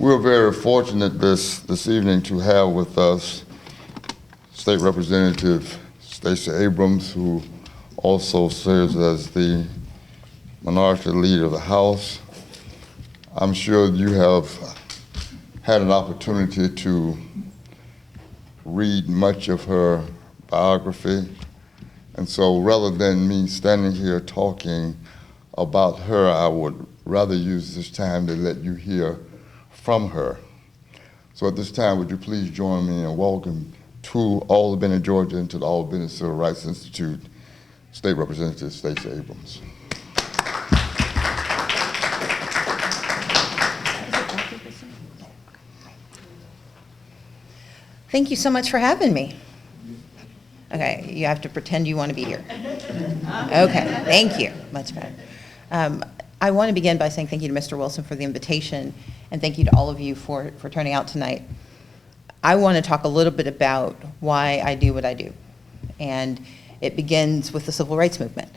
We're very fortunate this evening to have with us State Representative Stacy Abrams, who also serves as the Minority Leader of the House. I'm sure you have had an opportunity to read much of her biography, and so rather than me standing here talking about her, I would rather use this time to let you hear from her. So at this time, would you please join me in welcome to Albany, Georgia, and to the Albany Civil Rights Institute, State Representative Stacy Abrams. Thank you so much for having me. Okay, you have to pretend you want to be here. Okay, thank you, much better. I want to begin by saying thank you to Mr. Wilson for the invitation, and thank you to all of you for turning out tonight. I want to talk a little bit about why I do what I do, and it begins with the civil rights movement.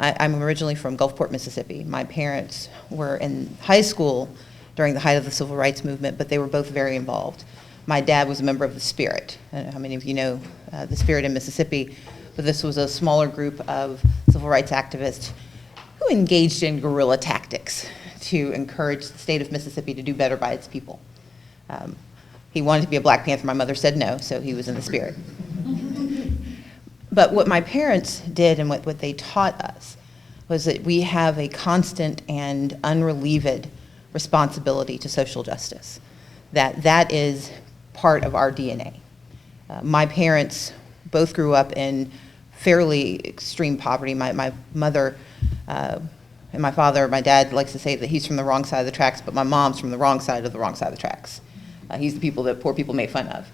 I'm originally from Gulfport, Mississippi. My parents were in high school during the height of the civil rights movement, but they were both very involved. My dad was a member of the Spirit. I don't know how many of you know the Spirit in Mississippi, but this was a smaller group of civil rights activists who engaged in guerrilla tactics to encourage the state of Mississippi to do better by its people. He wanted to be a Black Panther. My mother said no, so he was in the Spirit. But what my parents did and what they taught us was that we have a constant and unrelieved responsibility to social justice, that is part of our DNA. My parents both grew up in fairly extreme poverty. My mother and my father, my dad likes to say that he's from the wrong side of the tracks, but my mom's from the wrong side of the tracks. He's the people that poor people make fun of.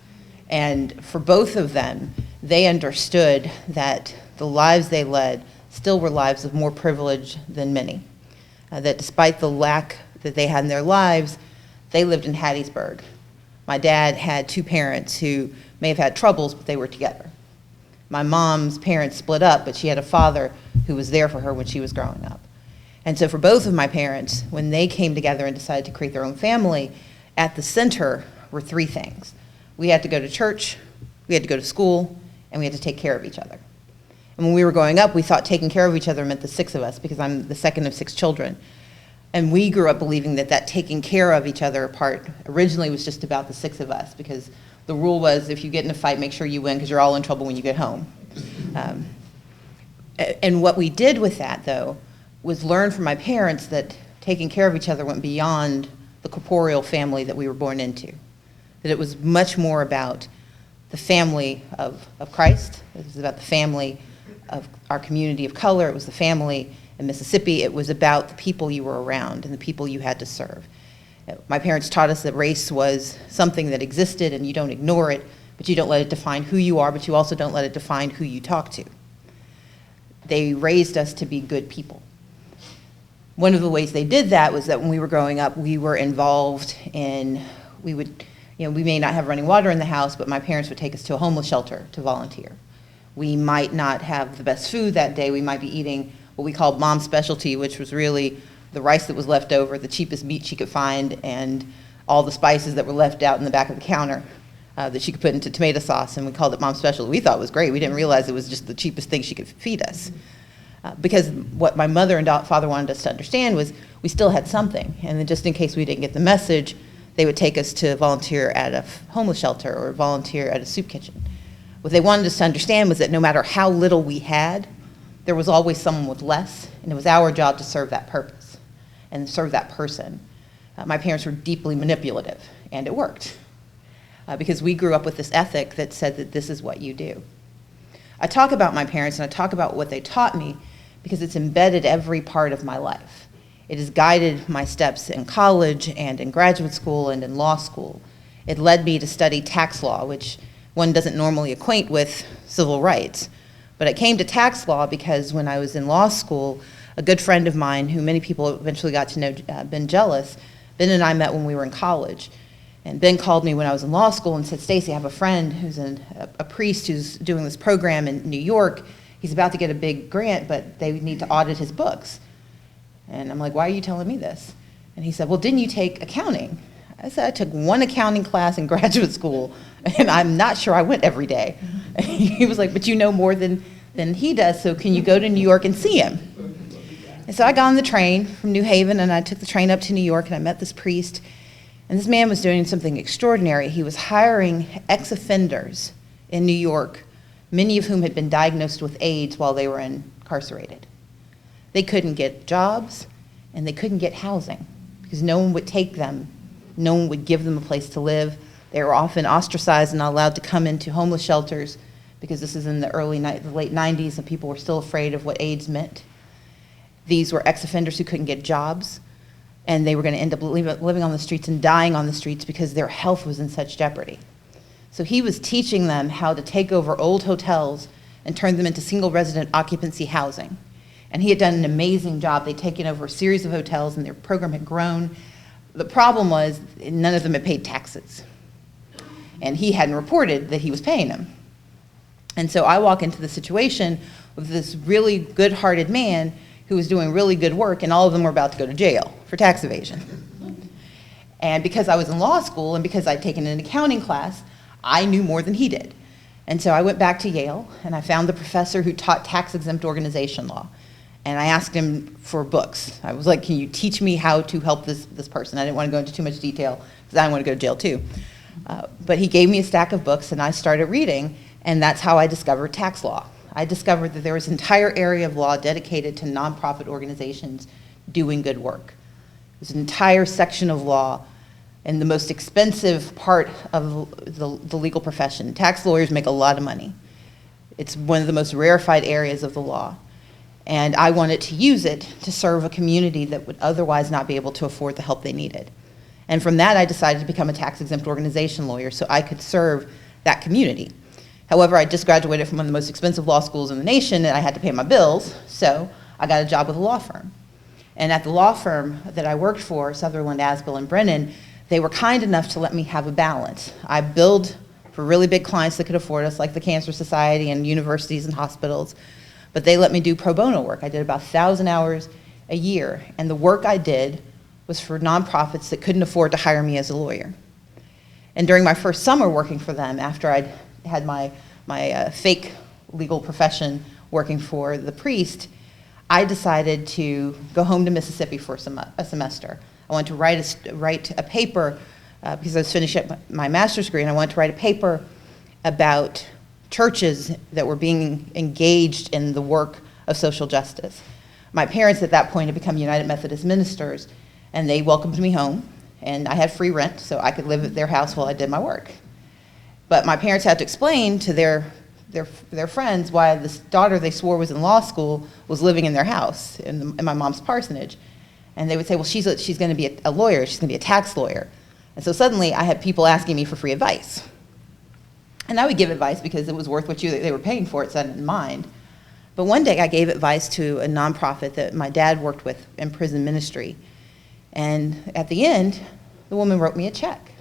And for both of them, they understood that the lives they led still were lives of more privilege than many. That despite the lack that they had in their lives, they lived in Hattiesburg. My dad had two parents who may have had troubles, but they were together. My mom's parents split up, but she had a father who was there for her when she was growing up. And so for both of my parents, when they came together and decided to create their own family, at the center were three things. We had to go to church, we had to go to school, and we had to take care of each other. And when we were growing up, we thought taking care of each other meant the six of us, because I'm the second of six children. And we grew up believing that taking care of each other part originally was just about the six of us, because the rule was if you get in a fight, make sure you win, because you're all in trouble when you get home. And what we did with that, though, was learn from my parents that taking care of each other went beyond the corporeal family that we were born into. That it was much more about the family of Christ. It was about the family of our community of color. It was the family in Mississippi. It was about the people you were around and the people you had to serve. My parents taught us that race was something that existed and you don't ignore it, but you don't let it define who you are, but you also don't let it define who you talk to. They raised us to be good people. One of the ways they did that was that when we were growing up, we were involved in, we may not have running water in the house, but my parents would take us to a homeless shelter to volunteer. We might not have the best food that day. We might be eating what we called mom's specialty, which was really the rice that was left over, the cheapest meat she could find, and all the spices that were left out in the back of the counter that she could put into tomato sauce, and we called it mom's specialty. We thought it was great. We didn't realize it was just the cheapest thing she could feed us. Because what my mother and father wanted us to understand was we still had something, and then just in case we didn't get the message, they would take us to volunteer at a homeless shelter or volunteer at a soup kitchen. What they wanted us to understand was that no matter how little we had, there was always someone with less, and it was our job to serve that purpose and serve that person. My parents were deeply manipulative, and it worked, because we grew up with this ethic that said that this is what you do. I talk about my parents, and I talk about what they taught me because it's embedded every part of my life. It has guided my steps in college and in graduate school and in law school. It led me to study tax law, which one doesn't normally acquaint with civil rights. But I came to tax law because when I was in law school, a good friend of mine, who many people eventually got to know, Ben Jealous, Ben and I met when we were in college. And Ben called me when I was in law school and said, Stacy, I have a friend who's a priest who's doing this program in New York. He's about to get a big grant, but they need to audit his books. And I'm like, why are you telling me this? And he said, well, didn't you take accounting? I said, I took one accounting class in graduate school, and I'm not sure I went every day. He was like, but you know more than he does, so can you go to New York and see him? And so I got on the train from New Haven, and I took the train up to New York, and I met this priest. And this man was doing something extraordinary. He was hiring ex-offenders in New York, many of whom had been diagnosed with AIDS while they were incarcerated. They couldn't get jobs, and they couldn't get housing because no one would take them. No one would give them a place to live. They were often ostracized and not allowed to come into homeless shelters because this is in the late 90s, and people were still afraid of what AIDS meant. These were ex-offenders who couldn't get jobs, and they were going to end up living on the streets and dying on the streets because their health was in such jeopardy. So he was teaching them how to take over old hotels and turn them into single resident occupancy housing. And he had done an amazing job. They'd taken over a series of hotels, and their program had grown. The problem was none of them had paid taxes. And he hadn't reported that he was paying them. And so I walk into the situation with this really good-hearted man who was doing really good work, and all of them were about to go to jail for tax evasion. And because I was in law school and because I'd taken an accounting class, I knew more than he did. And so I went back to Yale, and I found the professor who taught tax-exempt organization law. And I asked him for books. I was like, can you teach me how to help this person? I didn't want to go into too much detail because I didn't want to go to jail too. But he gave me a stack of books, and I started reading, and that's how I discovered tax law. I discovered that there was an entire area of law dedicated to nonprofit organizations doing good work. There's an entire section of law, and the most expensive part of the legal profession. Tax lawyers make a lot of money. It's one of the most rarefied areas of the law. And I wanted to use it to serve a community that would otherwise not be able to afford the help they needed. And from that, I decided to become a tax-exempt organization lawyer so I could serve that community. However, I just graduated from one of the most expensive law schools in the nation, and I had to pay my bills, so I got a job with a law firm. And at the law firm that I worked for, Sutherland, Asbill, and Brennan, they were kind enough to let me have a balance. I billed for really big clients that could afford us, like the Cancer Society and universities and hospitals, but they let me do pro bono work. I did about 1,000 hours a year, and the work I did was for nonprofits that couldn't afford to hire me as a lawyer. And during my first summer working for them, after I'd had my fake legal profession working for the priest, I decided to go home to Mississippi for a semester. I wanted to write a paper because I was finishing up my master's degree, and I wanted to write a paper about churches that were being engaged in the work of social justice. My parents at that point had become United Methodist ministers, and they welcomed me home, and I had free rent, so I could live at their house while I did my work. But my parents had to explain to their friends why this daughter they swore was in law school was living in their house in my mom's parsonage. And they would say, well, she's going to be a lawyer, she's going to be a tax lawyer. And so suddenly I had people asking me for free advice. And I would give advice because it was worth what they were paying for it, so I didn't mind. But one day I gave advice to a nonprofit that my dad worked with in prison ministry. And at the end, the woman wrote me a check.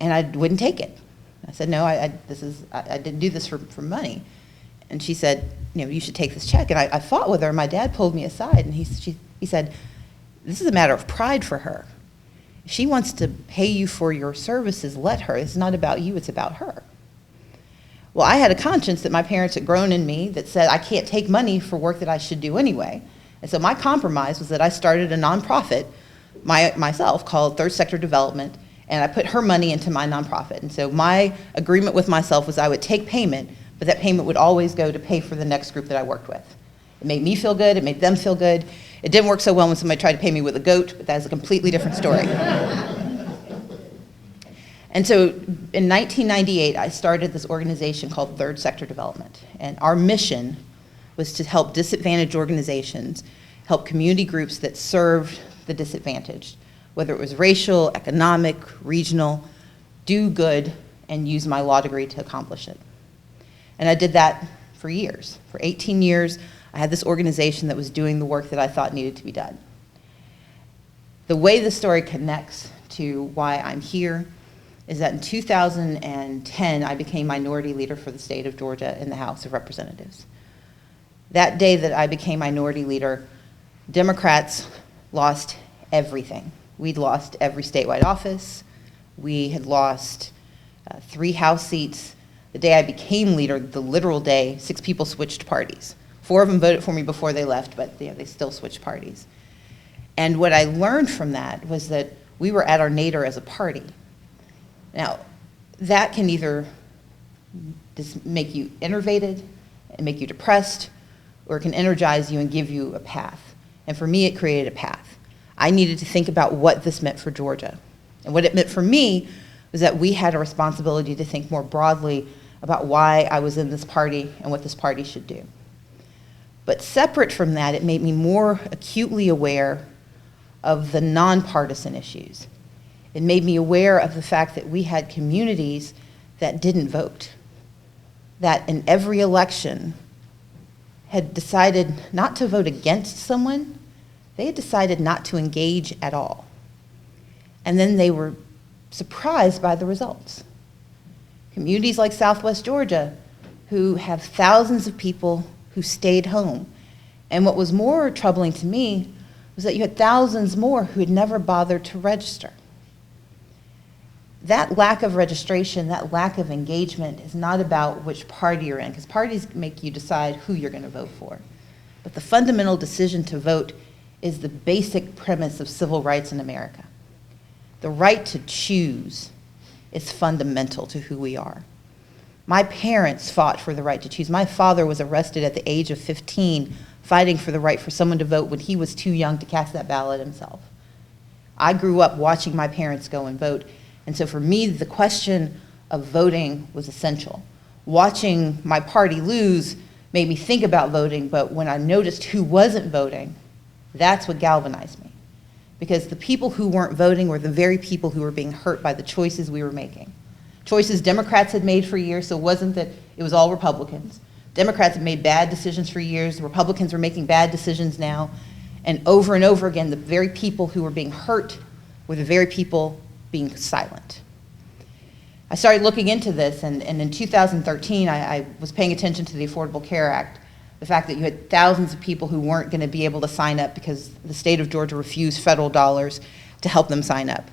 And I wouldn't take it. I said, no, I didn't do this for money. And she said, you should take this check. And I fought with her. My dad pulled me aside, and he said, this is a matter of pride for her. If she wants to pay you for your services, let her. It's not about you, it's about her. Well, I had a conscience that my parents had grown in me that said I can't take money for work that I should do anyway. And so my compromise was that I started a nonprofit myself called Third Sector Development, and I put her money into my nonprofit. And so my agreement with myself was I would take payment, but that payment would always go to pay for the next group that I worked with. It made me feel good, it made them feel good. It didn't work so well when somebody tried to pay me with a goat, but that's a completely different story. And so in 1998, I started this organization called Third Sector Development. And our mission was to help disadvantaged organizations, help community groups that served the disadvantaged, whether it was racial, economic, regional, do good, and use my law degree to accomplish it. And I did that for years. For 18 years, I had this organization that was doing the work that I thought needed to be done. The way the story connects to why I'm here is that in 2010, I became minority leader for the state of Georgia in the House of Representatives. That day that I became minority leader, Democrats lost everything. We'd lost every statewide office. We had lost 3 House seats. The day I became leader, the literal day, 6 people switched parties. 4 of them voted for me before they left, but they still switched parties. And what I learned from that was that we were at our nadir as a party. Now, that can either just make you enervated and make you depressed, or it can energize you and give you a path. And for me, it created a path. I needed to think about what this meant for Georgia. And what it meant for me was that we had a responsibility to think more broadly about why I was in this party and what this party should do. But separate from that, it made me more acutely aware of the nonpartisan issues. It made me aware of the fact that we had communities that didn't vote, that in every election had decided not to vote against someone, they had decided not to engage at all. And then they were surprised by the results. Communities like Southwest Georgia, who have thousands of people who stayed home. And what was more troubling to me was that you had thousands more who had never bothered to register. That lack of registration, that lack of engagement is not about which party you're in, because parties make you decide who you're going to vote for. But the fundamental decision to vote is the basic premise of civil rights in America. The right to choose is fundamental to who we are. My parents fought for the right to choose. My father was arrested at the age of 15, fighting for the right for someone to vote when he was too young to cast that ballot himself. I grew up watching my parents go and vote. And so for me, the question of voting was essential. Watching my party lose made me think about voting, but when I noticed who wasn't voting, that's what galvanized me. Because the people who weren't voting were the very people who were being hurt by the choices we were making. Choices Democrats had made for years, so it wasn't that it was all Republicans. Democrats had made bad decisions for years, the Republicans were making bad decisions now, and over again, the very people who were being hurt were the very people being silent. I started looking into this, and in 2013, I was paying attention to the Affordable Care Act, the fact that you had thousands of people who weren't going to be able to sign up because the state of Georgia refused federal dollars to help them sign up.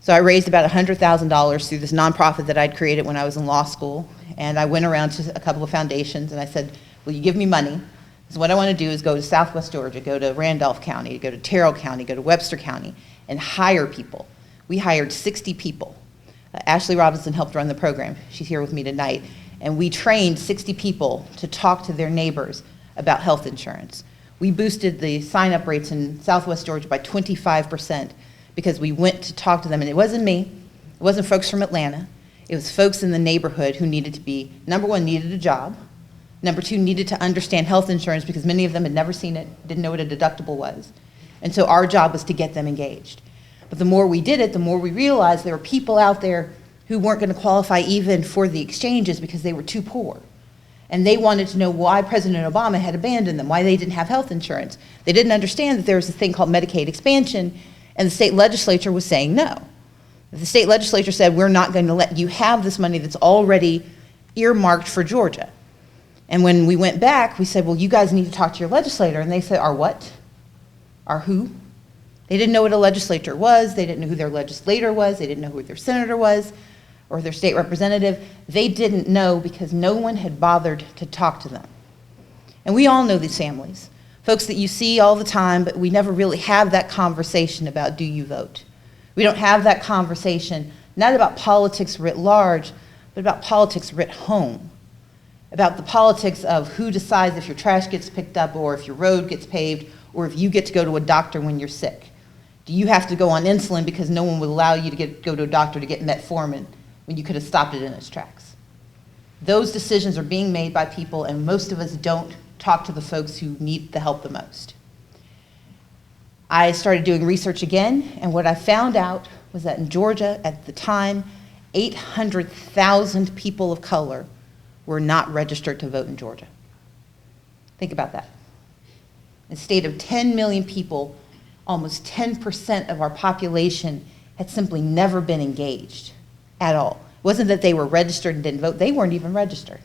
So I raised about $100,000 through this nonprofit that I'd created when I was in law school, and I went around to a couple of foundations, and I said, will you give me money? Because what I want to do is go to Southwest Georgia, go to Randolph County, go to Terrell County, go to Webster County, and hire people. We hired 60 people. Ashley Robinson helped run the program. She's here with me tonight. And we trained 60 people to talk to their neighbors about health insurance. We boosted the sign-up rates in Southwest Georgia by 25% because we went to talk to them. And it wasn't me. It wasn't folks from Atlanta. It was folks in the neighborhood who needed to be, number one, needed a job. Number two, needed to understand health insurance because many of them had never seen it, didn't know what a deductible was. And so our job was to get them engaged. But the more we did it, the more we realized there were people out there who weren't going to qualify even for the exchanges because they were too poor. And they wanted to know why President Obama had abandoned them, why they didn't have health insurance. They didn't understand that there was a thing called Medicaid expansion, and the state legislature was saying no. The state legislature said, we're not going to let you have this money that's already earmarked for Georgia. And when we went back, we said, well, you guys need to talk to your legislator. And they said, our what? Our who? They didn't know what a legislature was. They didn't know who their legislator was. They didn't know who their senator was or their state representative. They didn't know because no one had bothered to talk to them. And we all know these families, folks that you see all the time, but we never really have that conversation about do you vote. We don't have that conversation, not about politics writ large, but about politics writ home, about the politics of who decides if your trash gets picked up or if your road gets paved or if you get to go to a doctor when you're sick. Do you have to go on insulin because no one would allow you to go to a doctor to get metformin when you could have stopped it in its tracks? Those decisions are being made by people, and most of us don't talk to the folks who need the help the most. I started doing research again, and what I found out was that in Georgia at the time, 800,000 people of color were not registered to vote in Georgia. Think about that. In a state of 10 million people, almost 10% of our population had simply never been engaged at all. It wasn't that they were registered and didn't vote, they weren't even registered.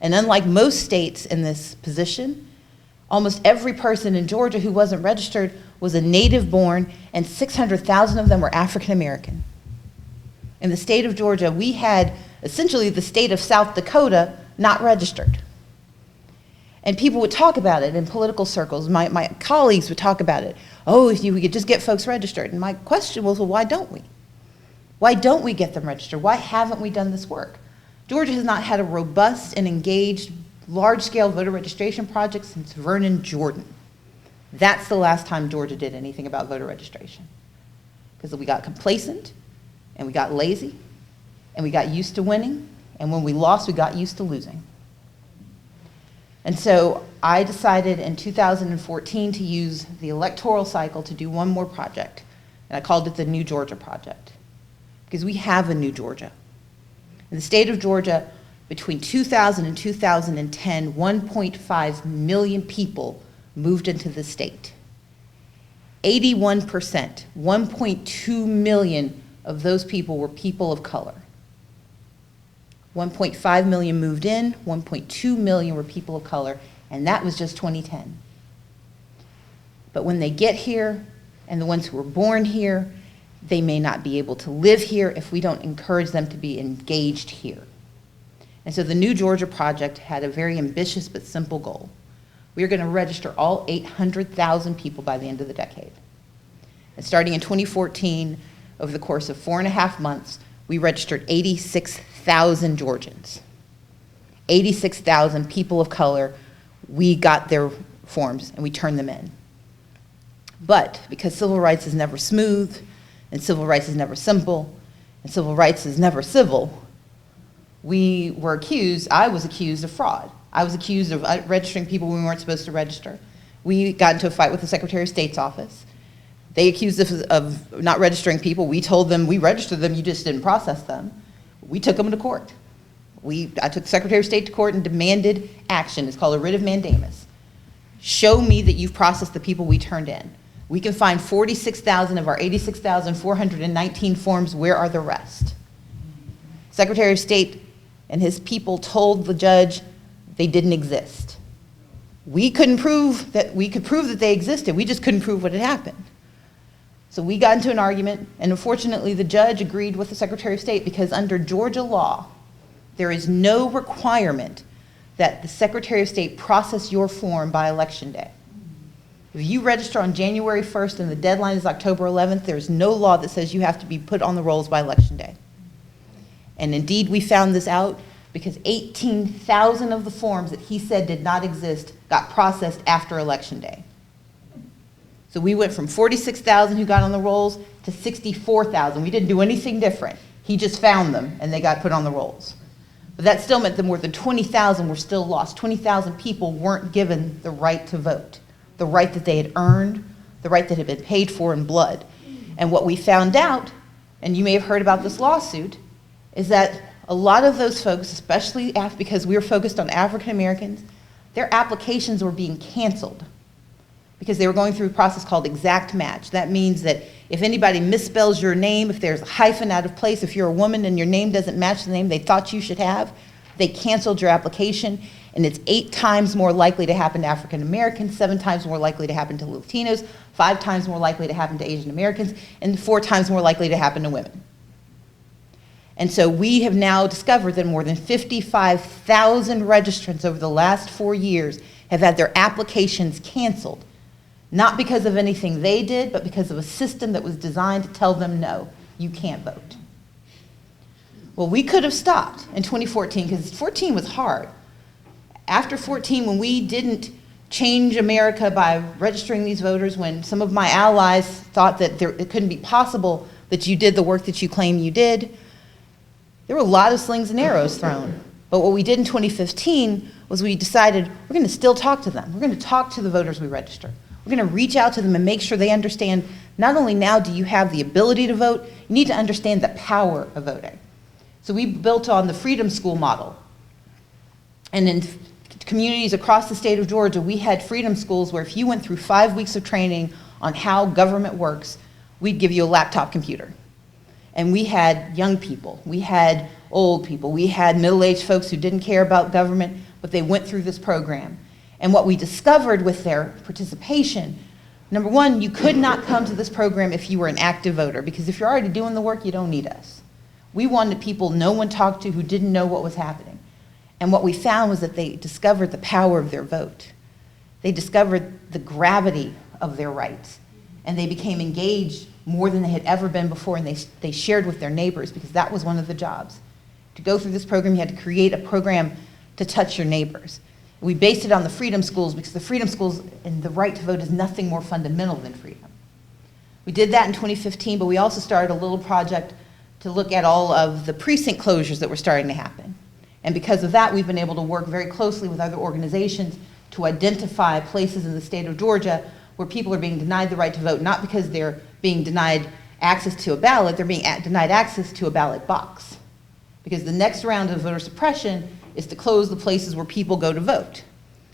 And unlike most states in this position, almost every person in Georgia who wasn't registered was a native born, and 600,000 of them were African American. In the state of Georgia, we had essentially the state of South Dakota not registered. And people would talk about it in political circles. My colleagues would talk about it. Oh, if we could just get folks registered. And my question was, well, why don't we? Why don't we get them registered? Why haven't we done this work? Georgia has not had a robust and engaged large-scale voter registration project since Vernon Jordan. That's the last time Georgia did anything about voter registration. Because we got complacent, and we got lazy, and we got used to winning, and when we lost, we got used to losing. And so I decided in 2014 to use the electoral cycle to do one more project, and I called it the New Georgia Project, because we have a new Georgia. In the state of Georgia, between 2000 and 2010, 1.5 million people moved into the state. 81%, 1.2 million of those people were people of color. 1.5 million moved in, 1.2 million were people of color, and that was just 2010. But when they get here, and the ones who were born here, they may not be able to live here if we don't encourage them to be engaged here. And so the New Georgia Project had a very ambitious but simple goal. We are going to register all 800,000 people by the end of the decade. And starting in 2014, over the course of 4.5 months, we registered 86,000 Georgians. 86,000 people of color, we got their forms and we turned them in. But because civil rights is never smooth, and civil rights is never simple, and civil rights is never civil, I was accused of fraud. I was accused of registering people when we weren't supposed to register. We got into a fight with the Secretary of State's office. They accused us of not registering people. We told them we registered them, you just didn't process them. We took them to court. I took the Secretary of State to court and demanded action. It's called a writ of mandamus. Show me that you've processed the people we turned in. We can find 46,000 of our 86,419 forms. Where are the rest? Secretary of State and his people told the judge they didn't exist. We could prove that they existed. We just couldn't prove what had happened. So we got into an argument, and unfortunately the judge agreed with the Secretary of State because under Georgia law, there is no requirement that the Secretary of State process your form by Election Day. If you register on January 1st and the deadline is October 11th, there's no law that says you have to be put on the rolls by Election Day. And indeed, we found this out because 18,000 of the forms that he said did not exist got processed after Election Day. So we went from 46,000 who got on the rolls to 64,000. We didn't do anything different. He just found them and they got put on the rolls. But that still meant that more than 20,000 were still lost. 20,000 people weren't given the right to vote, the right that they had earned, the right that had been paid for in blood. And what we found out, and you may have heard about this lawsuit, is that a lot of those folks, especially because we were focused on African Americans, their applications were being canceled because they were going through a process called exact match. That means that if anybody misspells your name, if there's a hyphen out of place, if you're a woman and your name doesn't match the name they thought you should have, they canceled your application, and it's 8 times more likely to happen to African Americans, 7 times more likely to happen to Latinos, 5 times more likely to happen to Asian Americans, and 4 times more likely to happen to women. And so we have now discovered that more than 55,000 registrants over the last 4 years have had their applications canceled, not because of anything they did, but because of a system that was designed to tell them, no, you can't vote. Well, we could have stopped in 2014 because 2014 was hard. After 2014, when we didn't change America by registering these voters, when some of my allies thought that it couldn't be possible that you did the work that you claim you did, there were a lot of slings and arrows thrown. But what we did in 2015 was we decided we're going to still talk to them. We're going to talk to the voters we register. We're going to reach out to them and make sure they understand not only now do you have the ability to vote, you need to understand the power of voting. So we built on the Freedom School model. And in communities across the state of Georgia, we had freedom schools where if you went through 5 weeks of training on how government works, we'd give you a laptop computer. And we had young people, we had old people, we had middle-aged folks who didn't care about government, but they went through this program. And what we discovered with their participation Number one, you could not come to this program if you were an active voter, because if you're already doing the work, you don't need us. We wanted people no one talked to who didn't know what was happening. And what we found was that they discovered the power of their vote. They discovered the gravity of their rights. And they became engaged more than they had ever been before, and they shared with their neighbors, because that was one of the jobs. To go through this program, you had to create a program to touch your neighbors. We based it on the freedom schools, because the freedom schools and the right to vote is nothing more fundamental than freedom. We did that in 2015, but we also started a little project to look at all of the precinct closures that were starting to happen. And because of that, we've been able to work very closely with other organizations to identify places in the state of Georgia where people are being denied the right to vote, not because they're being denied access to a ballot, they're being denied access to a ballot box. Because the next round of voter suppression is to close the places where people go to vote.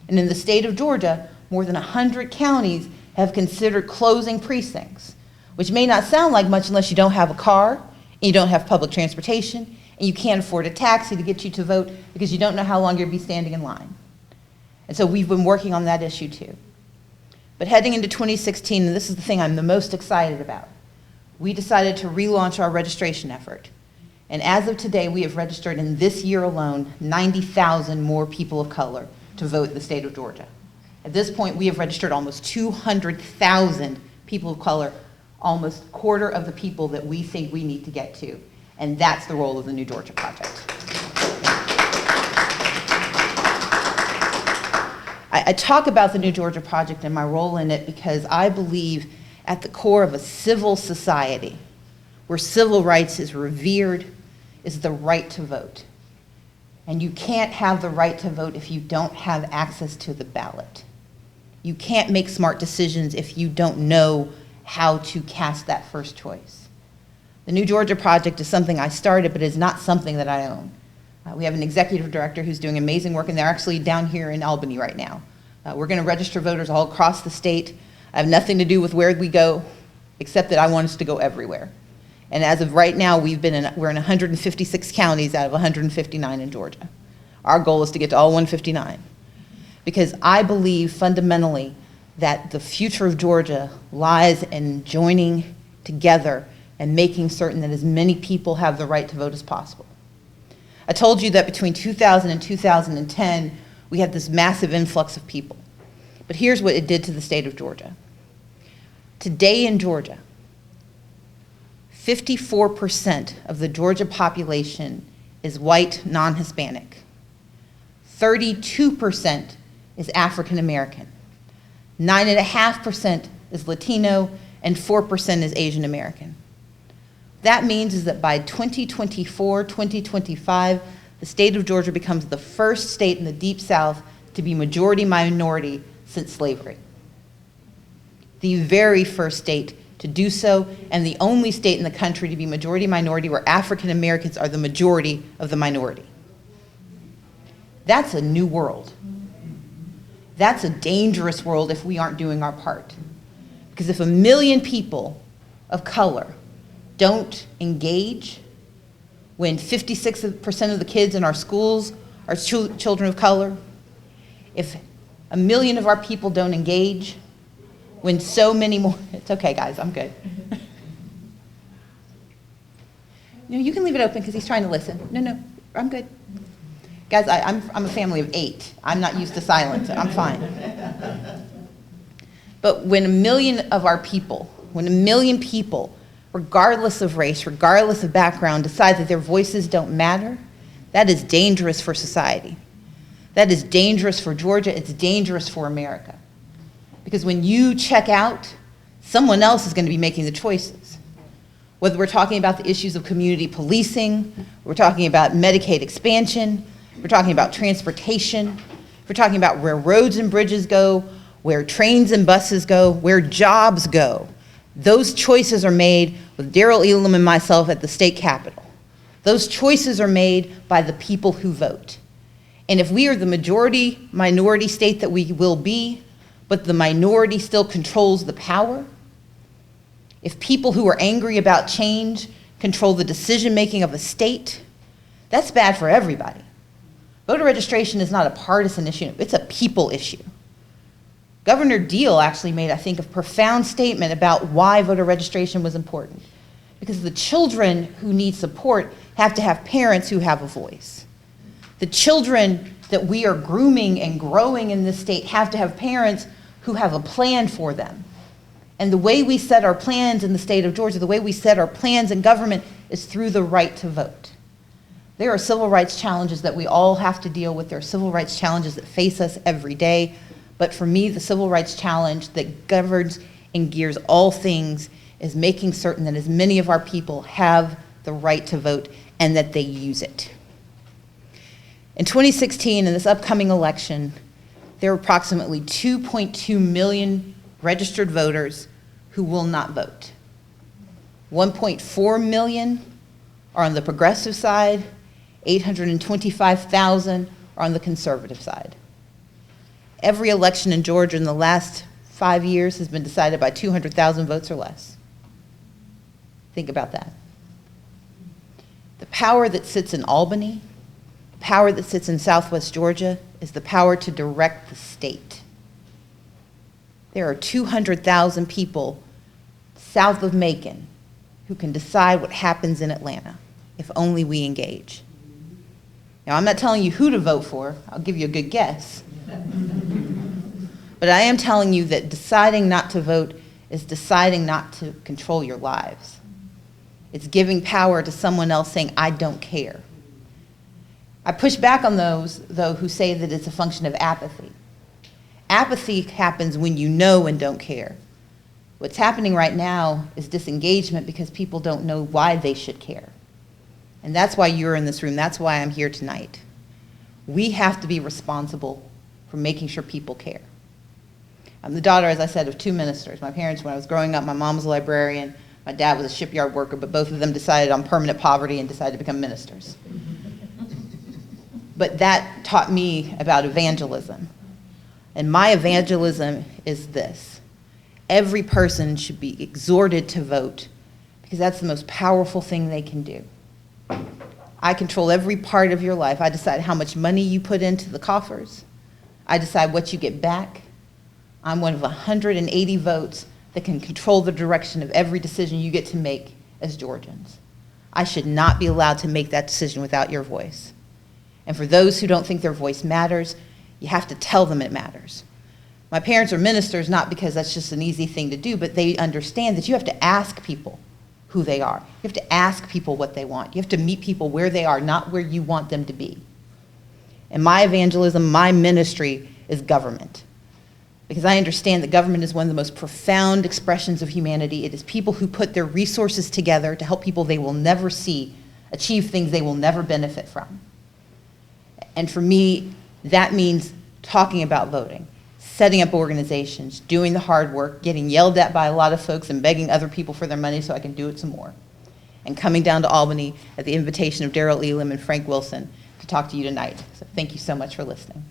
And in the state of Georgia, more than 100 counties have considered closing precincts, which may not sound like much unless you don't have a car, and you don't have public transportation, and you can't afford a taxi to get you to vote because you don't know how long you'll be standing in line. And so we've been working on that issue too. But heading into 2016, and this is the thing I'm the most excited about, we decided to relaunch our registration effort. And as of today, we have registered in this year alone 90,000 more people of color to vote in the state of Georgia. At this point, we have registered almost 200,000 people of color, almost a quarter of the people that we think we need to get to. And that's the role of the New Georgia Project. I talk about the New Georgia Project and my role in it because I believe at the core of a civil society where civil rights is revered is the right to vote. And you can't have the right to vote if you don't have access to the ballot. You can't make smart decisions if you don't know how to cast that first choice. The New Georgia Project is something I started, but it's not something that I own. We have an executive director who's doing amazing work, and they're actually down here in Albany right now. We're going to register voters all across the state. I have nothing to do with where we go, except that I want us to go everywhere. And as of right now, we're in 156 counties out of 159 in Georgia. Our goal is to get to all 159. Because I believe fundamentally that the future of Georgia lies in joining together and making certain that as many people have the right to vote as possible. I told you that between 2000 and 2010, we had this massive influx of people. But here's what it did to the state of Georgia. Today in Georgia, 54% of the Georgia population is white, non-Hispanic. 32% is African American. 9.5% is Latino, and 4% is Asian American. That means is that by 2024, 2025, the state of Georgia becomes the first state in the Deep South to be majority minority since slavery. The very first state to do so, and the only state in the country to be majority minority where African Americans are the majority of the minority. That's a new world. That's a dangerous world if we aren't doing our part. Because if 1 million people of color don't engage, when 56% of the kids in our schools are children of color, if 1 million of our people don't engage, when so many more, it's okay guys, I'm good. No, you can leave it open because he's trying to listen. No, I'm good. Guys, I'm a family of 8. I'm not used to silence, I'm fine. But when 1 million of our people, when 1 million people, regardless of race, regardless of background, decide that their voices don't matter, that is dangerous for society. That is dangerous for Georgia, it's dangerous for America. Because when you check out, someone else is going to be making the choices. Whether we're talking about the issues of community policing, we're talking about Medicaid expansion, we're talking about transportation, we're talking about where roads and bridges go, where trains and buses go, where jobs go. Those choices are made with Daryl Elam and myself at the state capitol. Those choices are made by the people who vote. And if we are the majority minority state that we will be, but the minority still controls the power, if people who are angry about change control the decision-making of a state, that's bad for everybody. Voter registration is not a partisan issue, it's a people issue. Governor Deal actually made, I think, a profound statement about why voter registration was important. Because the children who need support have to have parents who have a voice. The children that we are grooming and growing in this state have to have parents who have a plan for them. And the way we set our plans in the state of Georgia, the way we set our plans in government is through the right to vote. There are civil rights challenges that we all have to deal with. There are civil rights challenges that face us every day. But for me, the civil rights challenge that governs and gears all things is making certain that as many of our people have the right to vote and that they use it. In 2016, in this upcoming election, there are approximately 2.2 million registered voters who will not vote. 1.4 million are on the progressive side, 825,000 are on the conservative side. Every election in Georgia in the last 5 years has been decided by 200,000 votes or less. Think about that. The power that sits in Albany, the power that sits in Southwest Georgia, is the power to direct the state. There are 200,000 people south of Macon who can decide what happens in Atlanta if only we engage. Now, I'm not telling you who to vote for. I'll give you a good guess. But I am telling you that deciding not to vote is deciding not to control your lives. It's giving power to someone else saying, I don't care. I push back on those, though, who say that it's a function of apathy. Apathy happens when you know and don't care. What's happening right now is disengagement because people don't know why they should care. And that's why you're in this room. That's why I'm here tonight. We have to be responsible for making sure people care. I'm the daughter, as I said, of 2 ministers. My parents, when I was growing up, my mom was a librarian, my dad was a shipyard worker, but both of them decided on permanent poverty and decided to become ministers. But that taught me about evangelism. And my evangelism is this. Every person should be exhorted to vote because that's the most powerful thing they can do. I control every part of your life. I decide how much money you put into the coffers. I decide what you get back. I'm one of 180 votes that can control the direction of every decision you get to make as Georgians. I should not be allowed to make that decision without your voice. And for those who don't think their voice matters, you have to tell them it matters. My parents are ministers not because that's just an easy thing to do, but they understand that you have to ask people who they are. You have to ask people what they want. You have to meet people where they are, not where you want them to be. And my evangelism, my ministry is government. Because I understand that government is one of the most profound expressions of humanity. It is people who put their resources together to help people they will never see achieve things they will never benefit from. And for me, that means talking about voting, setting up organizations, doing the hard work, getting yelled at by a lot of folks and begging other people for their money so I can do it some more, and coming down to Albany at the invitation of Daryl Elam and Frank Wilson to talk to you tonight. So thank you so much for listening.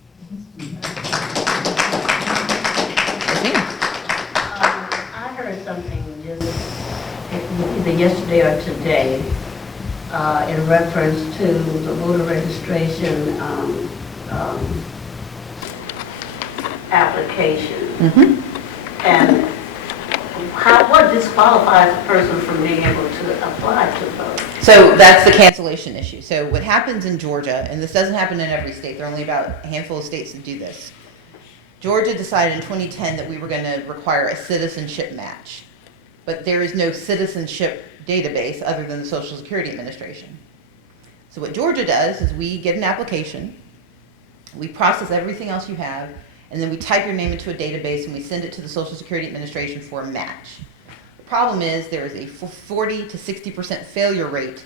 I heard something just either yesterday or today in reference to the voter registration application. Mm-hmm. And what disqualifies a person from being able to apply to vote? So that's the cancellation issue. So what happens in Georgia, and this doesn't happen in every state, there are only about a handful of states that do this. Georgia decided in 2010 that we were going to require a citizenship match. But there is no citizenship database other than the Social Security Administration. So what Georgia does is we get an application, we process everything else you have, and then we type your name into a database and we send it to the Social Security Administration for a match. The problem is there is a 40 to 60% failure rate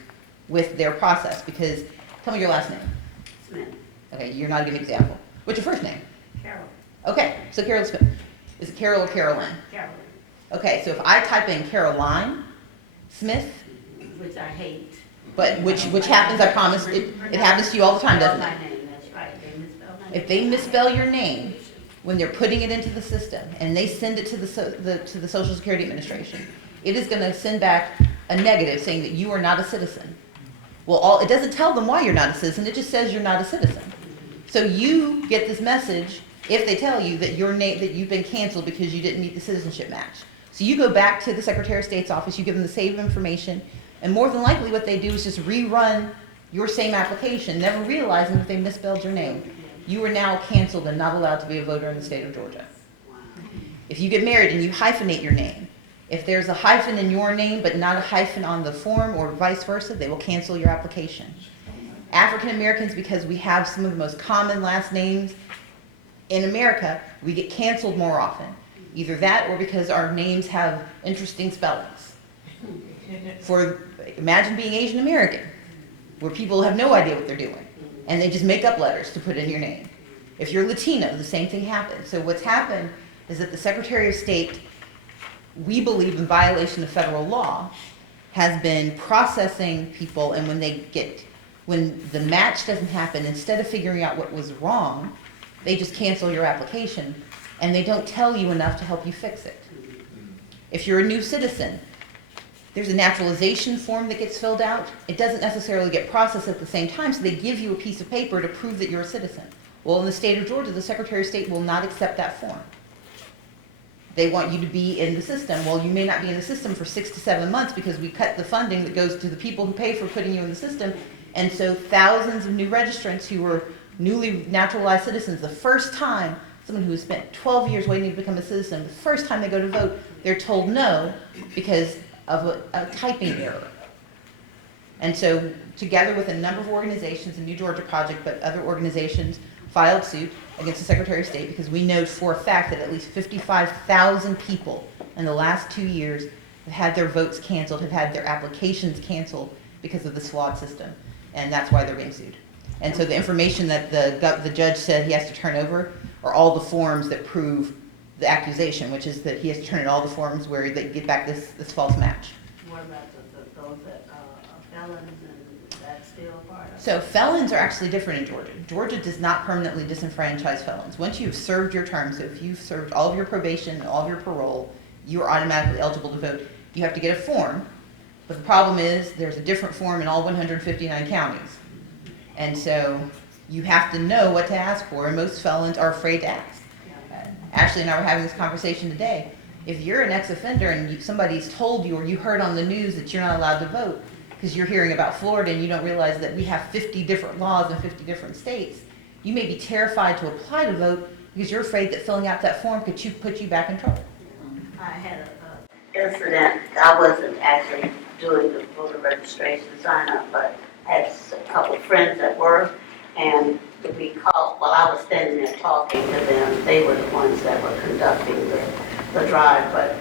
with their process because, tell me your last name. Smith. Okay, you're not a good example. What's your first name? Carol. Okay, so Carol Smith. Is it Carol or Carolyn? Carolyn. Okay, so if I type in Caroline Smith, which I hate. but which happens, I promise, it happens to you all the time, doesn't it? My name, that's right. They misspell my name. If they misspell your name when they're putting it into the system and they send it to the Social Security Administration, it is going to send back a negative saying that you are not a citizen. Well, it doesn't tell them why you're not a citizen. It just says you're not a citizen. So you get this message if they tell you that that you've been canceled because you didn't meet the citizenship match. So you go back to the Secretary of State's office, you give them the same information, and more than likely what they do is just rerun your same application, never realizing that they misspelled your name. You are now canceled and not allowed to be a voter in the state of Georgia. If you get married and you hyphenate your name, if there's a hyphen in your name but not a hyphen on the form or vice versa, they will cancel your application. African Americans, because we have some of the most common last names in America, we get canceled more often. Either that or because our names have interesting spellings. Imagine being Asian American, where people have no idea what they're doing, and they just make up letters to put in your name. If you're Latino, the same thing happens. So what's happened is that the Secretary of State, we believe in violation of federal law, has been processing people, and when the match doesn't happen, instead of figuring out what was wrong, they just cancel your application, and they don't tell you enough to help you fix it. If you're a new citizen, there's a naturalization form that gets filled out. It doesn't necessarily get processed at the same time, so they give you a piece of paper to prove that you're a citizen. Well, in the state of Georgia, the Secretary of State will not accept that form. They want you to be in the system. Well, you may not be in the system for 6 to 7 months because we cut the funding that goes to the people who pay for putting you in the system. And so thousands of new registrants who were newly naturalized citizens, the first time someone who has spent 12 years waiting to become a citizen, the first time they go to vote, they're told no because of a typing error. And so together with a number of organizations, the New Georgia Project, but other organizations filed suit against the Secretary of State because we know for a fact that at least 55,000 people in the last 2 years have had their votes canceled, have had their applications canceled because of this flawed system. And that's why they're being sued. And so the information that the judge said he has to turn over are all the forms that prove the accusation, which is that he has to turn in all the forms where they get back this false match. What about those that are felons, and that's still a part of it? So felons are actually different in Georgia. Georgia does not permanently disenfranchise felons. Once you've served your term, so if you've served all of your probation, all of your parole, you are automatically eligible to vote. You have to get a form, but the problem is there's a different form in all 159 counties. And so you have to know what to ask for, and most felons are afraid to ask. Ashley and I were having this conversation today. If you're an ex-offender and somebody's told you or you heard on the news that you're not allowed to vote because you're hearing about Florida and you don't realize that we have 50 different laws in 50 different states, you may be terrified to apply to vote because you're afraid that filling out that form could put you back in trouble. I had an incident. I wasn't actually doing the voter registration sign up, but I had a couple of friends at work, and we called, while I was standing there talking to them, they were the ones that were conducting the drive, but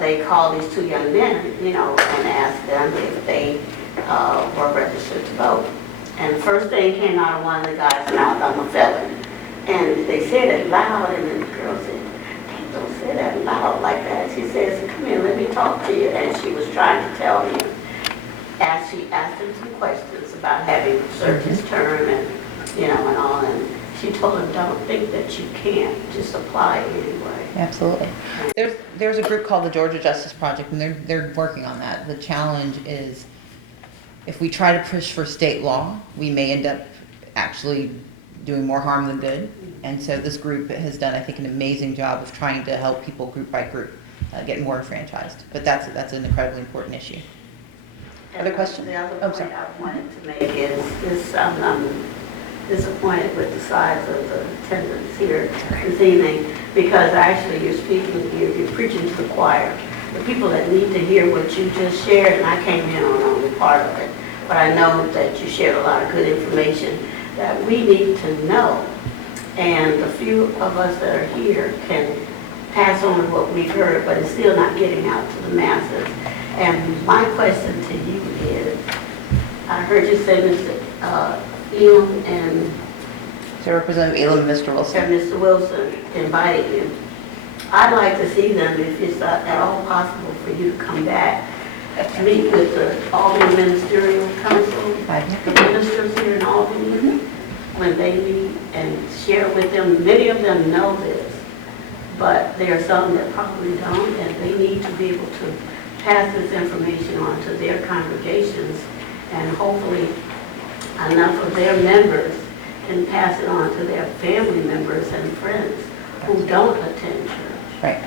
they called these 2 young men, and asked them if they were registered to vote. And the first thing came out of one of the guys' mouth, I'm a felon. And they said it loud, and then the girl said, "Hey, don't say that loud like that." She says, "Come here, let me talk to you." And she was trying to tell him, as she asked him some questions about having served his term and and all, and she told him, "Don't think that you can't, just apply anyway." Absolutely. There's a group called the Georgia Justice Project, and they're working on that. The challenge is if we try to push for state law, we may end up actually doing more harm than good. And so this group has done, I think, an amazing job of trying to help people group by group get more enfranchised. But that's an incredibly important issue. Other questions? The other Oh, point sorry. I wanted to make is this, I'm disappointed with the size of the attendance here this evening, because actually you're preaching to the choir. The people that need to hear what you just shared, and I came in on only part of it, but I know that you shared a lot of good information that we need to know. And the few of us that are here can pass on what we've heard, but it's still not getting out to the masses. And my question to you is, I heard you say Mr. Elam and So Representative Elam and Mr. Wilson. Mr. Wilson invited you. I'd like to see them, if it's at all possible for you to come back to meet with the Albany Ministerial Council, the ministers here in Albany, when they meet, and share with them. Many of them know this, but there are some that probably don't, and they need to be able to pass this information on to their congregations, and hopefully enough of their members and pass it on to their family members and friends who don't attend church. Right.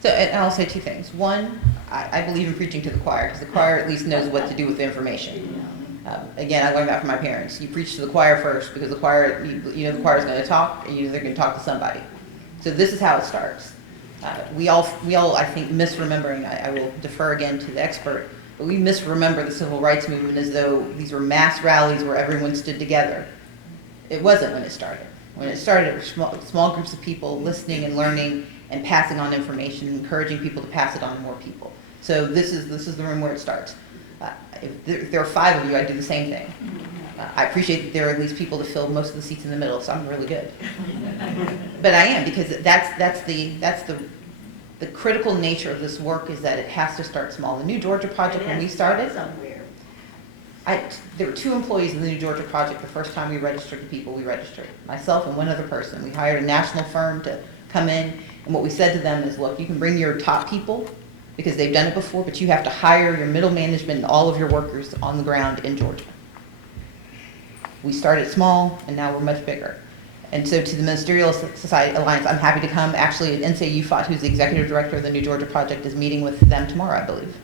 So, and I'll say two things. One, I believe in preaching to the choir, because the choir at least knows what to do with the information. Again, I learned that from my parents. You preach to the choir first, because the choir, you know the choir is going to talk, and you know they're going to talk to somebody. So this is how it starts. We all, I think, misremembering, I will defer again to the expert, but we misremember the civil rights movement as though these were mass rallies where everyone stood together. It wasn't when it started. When it started, it were small groups of people listening and learning and passing on information, encouraging people to pass it on to more people. So this is the room where it starts. If there are 5 of you, I do the same thing. I appreciate that there are at least people to fill most of the seats in the middle, so I'm really good. But I am, because that's the critical nature of this work, is that it has to start small. The New Georgia Project, when we started, Somewhere. there were 2 employees in the New Georgia Project the first time we registered the people we registered. Myself and one other person. We hired a national firm to come in, and what we said to them is, look, you can bring your top people, because they've done it before, but you have to hire your middle management and all of your workers on the ground in Georgia. We started small, and now we're much bigger. And so to the Ministerial Society Alliance, I'm happy to come. Actually, NCA UFOT, who's the executive director of the New Georgia Project, is meeting with them tomorrow, I believe.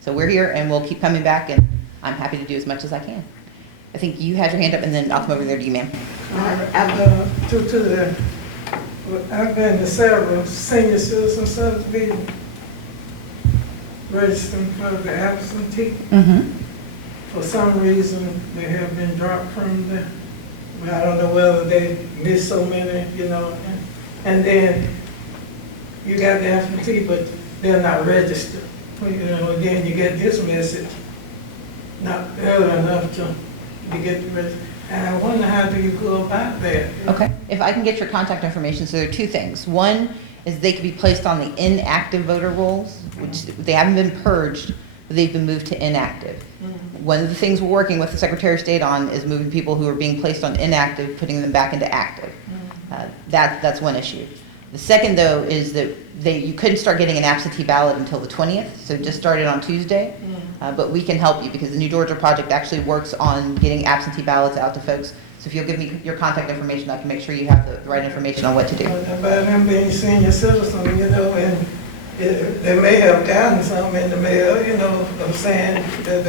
So we're here, and we'll keep coming back, and I'm happy to do as much as I can. I think you had your hand up, and then I'll come over there to you, ma'am. I've been to several senior citizen subdivisions registering for the absentee. Mm-hmm. For some reason, they have been dropped from the, I don't know whether they missed so many, and then you got the absentee, but they're not registered. Again, you get this message, not early enough to get the register. And I wonder, how do you go about that? Okay. If I can get your contact information, so there are 2 things. One is they could be placed on the inactive voter rolls, which they haven't been purged, but they've been moved to inactive. Mm-hmm. One of the things we're working with the Secretary of State on is moving people who are being placed on inactive, putting them back into active. Mm-hmm. That's one issue. The second, though, is that you couldn't start getting an absentee ballot until the 20th, so it just started on Tuesday. Mm-hmm. But we can help you, because the New Georgia Project actually works on getting absentee ballots out to folks. So if you'll give me your contact information, I can make sure you have the right information on what to do. But them being senior citizens, and they may have gotten something in the mail, of saying that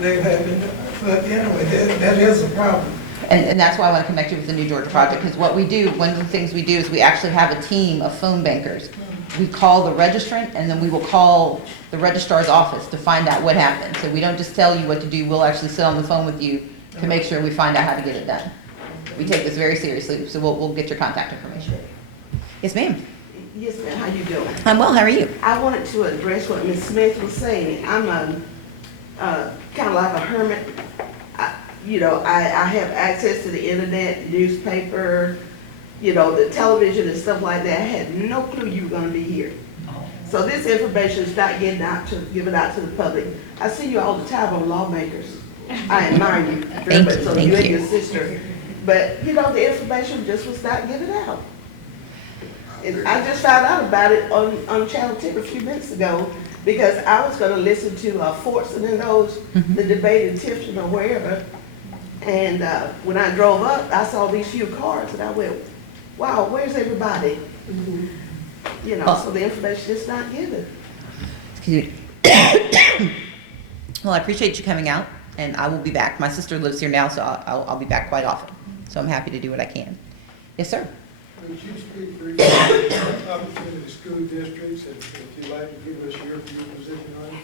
they have been, but anyway, that is a problem. And that's why I want to connect you with the New Georgia Project, because what we do, one of the things we do is we actually have a team of phone bankers. We call the registrant, and then we will call the registrar's office to find out what happened. So we don't just tell you what to do, we'll actually sit on the phone with you to make sure we find out how to get it done. We take this very seriously, so we'll get your contact information. Yes, ma'am. Yes, ma'am. How you doing? I'm well, how are you? I wanted to address what Ms. Smith was saying. I'm kind of like a hermit. I have access to the internet, newspaper, the television and stuff like that. I had no clue you were going to be here. So this information is not given out to the public. I see you all the time on Lawmakers. I admire you very much. So you and your sister. But, the information just was not given out. And I just found out about it on Channel 10 a few minutes ago, because I was going to listen to Fortson and those, the debate in Tifton or wherever. And when I drove up, I saw these few cars, and I went, wow, where's everybody? So the information is not given. Excuse me. Well, I appreciate you coming out, and I will be back. My sister lives here now, so I'll be back quite often. So I'm happy to do what I can. Yes, sir. Would you speak briefly about opportunity to school districts, and if you'd like to give us your position on it?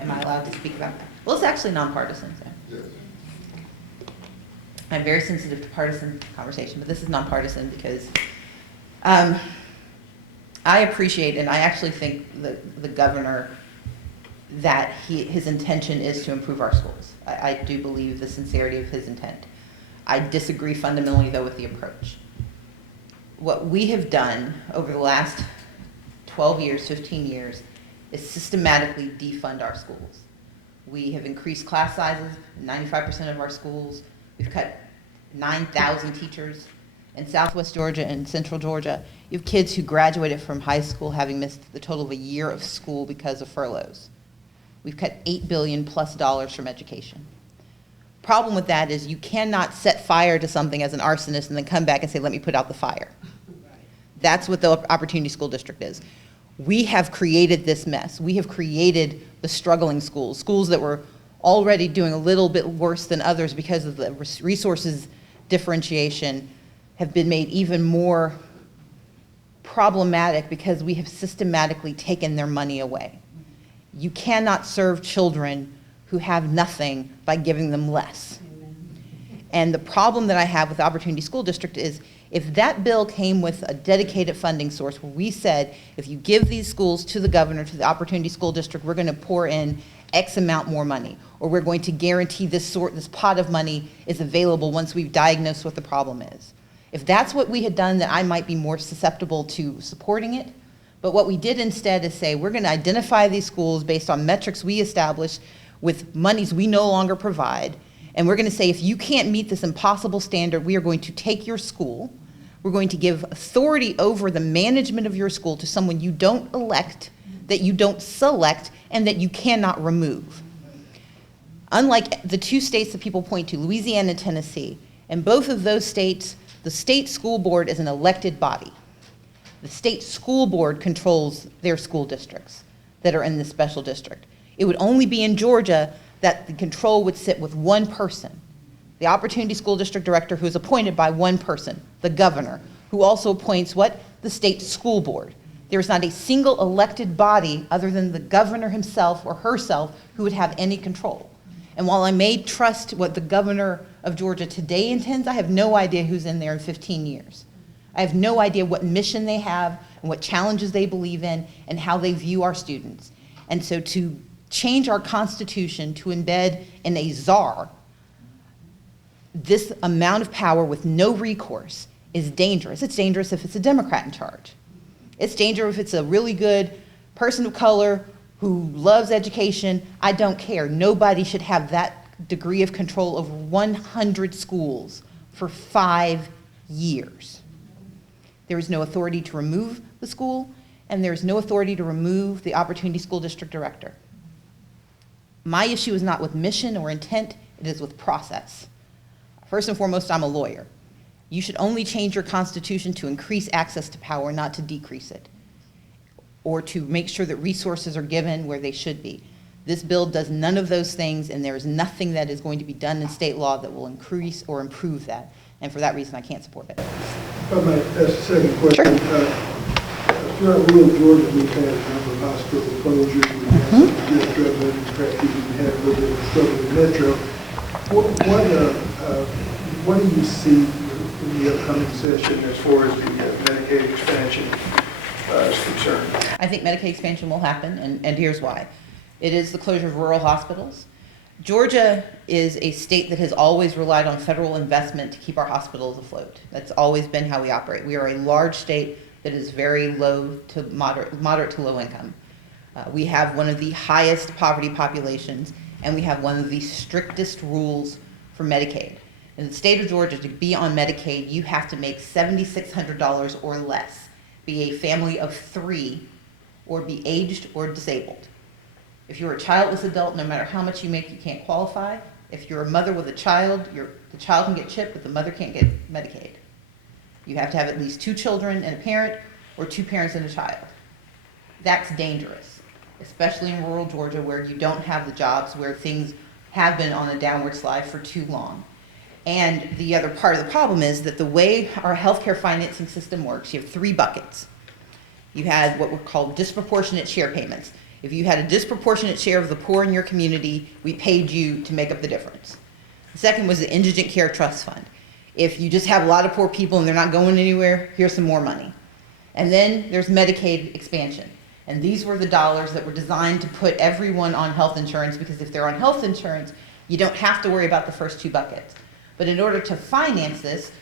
Am I allowed to speak about that? Well, it's actually nonpartisan, so. Yes. I'm very sensitive to partisan conversation, but this is nonpartisan because I appreciate, and I actually think the governor, that his intention is to improve our schools. I do believe the sincerity of his intent. I disagree fundamentally, though, with the approach. What we have done over the last 12 years, 15 years, is systematically defund our schools. We have increased class sizes in 95% of our schools. We've cut 9,000 teachers. In Southwest Georgia and Central Georgia, you have kids who graduated from high school having missed the total of a year of school because of furloughs. We've cut $8 billion plus from education. Problem with that is you cannot set fire to something as an arsonist and then come back and say, let me put out the fire. That's what the Opportunity School District is. We have created this mess. We have created the struggling schools, schools that were already doing a little bit worse than others because of the resources differentiation have been made even more problematic because we have systematically taken their money away. You cannot serve children who have nothing by giving them less. And the problem that I have with the Opportunity School District is if that bill came with a dedicated funding source where we said, if you give these schools to the governor, to the Opportunity School District, we're going to pour in X amount more money, or we're going to guarantee this pot of money is available once we've diagnosed what the problem is. If that's what we had done, then I might be more susceptible to supporting it. But what we did instead is say, we're going to identify these schools based on metrics we established with monies we no longer provide. And we're going to say, if you can't meet this impossible standard, we are going to take your school. We're going to give authority over the management of your school to someone you don't elect, that you don't select, and that you cannot remove. Unlike the two states that people point to, Louisiana and Tennessee, in both of those states, the state school board is an elected body. The state school board controls their school districts that are in the special district. It would only be in Georgia that the control would sit with one person, the Opportunity School District Director, who is appointed by one person, the governor, who also appoints what? The state school board. There is not a single elected body other than the governor himself or herself who would have any control. And while I may trust what the governor of Georgia today intends, I have no idea who's in there in 15 years. I have no idea what mission they have and what challenges they believe in and how they view our students. And so to change our Constitution to embed in a czar this amount of power with no recourse is dangerous. It's dangerous if it's a Democrat in charge. It's dangerous if it's a really good person of color who loves education. I don't care. Nobody should have that degree of control over 100 schools for 5 years. There is no authority to remove the school, and there is no authority to remove the Opportunity School District Director. My issue is not with mission or intent, it is with process. First and foremost, I'm a lawyer. You should only change your Constitution to increase access to power, not to decrease it, or to make sure that resources are given where they should be. This bill does none of those things, and there is nothing that is going to be done in state law that will increase or improve that. And for that reason, I can't support it. If I might ask a second question. Sure. Throughout rural Georgia, we've had a number of hospital closures. We've had some good drug lending practices. We had a little bit of struggle with Metro. What do you see in the upcoming session as far as the Medicaid expansion is concerned? I think Medicaid expansion will happen, and here's why. It is the closure of rural hospitals. Georgia is a state that has always relied on federal investment to keep our hospitals afloat. That's always been how we operate. We are a large state that is very low to moderate to low income. We have one of the highest poverty populations, and we have one of the strictest rules for Medicaid. In the state of Georgia, to be on Medicaid, you have to make $7,600 or less, be a family of 3, or be aged or disabled. If you're a childless adult, no matter how much you make, you can't qualify. If you're a mother with a child, the child can get CHIP, but the mother can't get Medicaid. You have to have at least 2 children and a parent, or 2 parents and a child. That's dangerous, especially in rural Georgia where you don't have the jobs, where things have been on a downward slide for too long. And the other part of the problem is that the way our healthcare financing system works, you have 3 buckets. You had what were called disproportionate share payments. If you had a disproportionate share of the poor in your community, we paid you to make up the difference. The second was the Indigent Care Trust Fund. If you just have a lot of poor people and they're not going anywhere, here's some more money. And then there's Medicaid expansion. And these were the dollars that were designed to put everyone on health insurance, because if they're on health insurance, you don't have to worry about the first 2 buckets. But in order to finance this,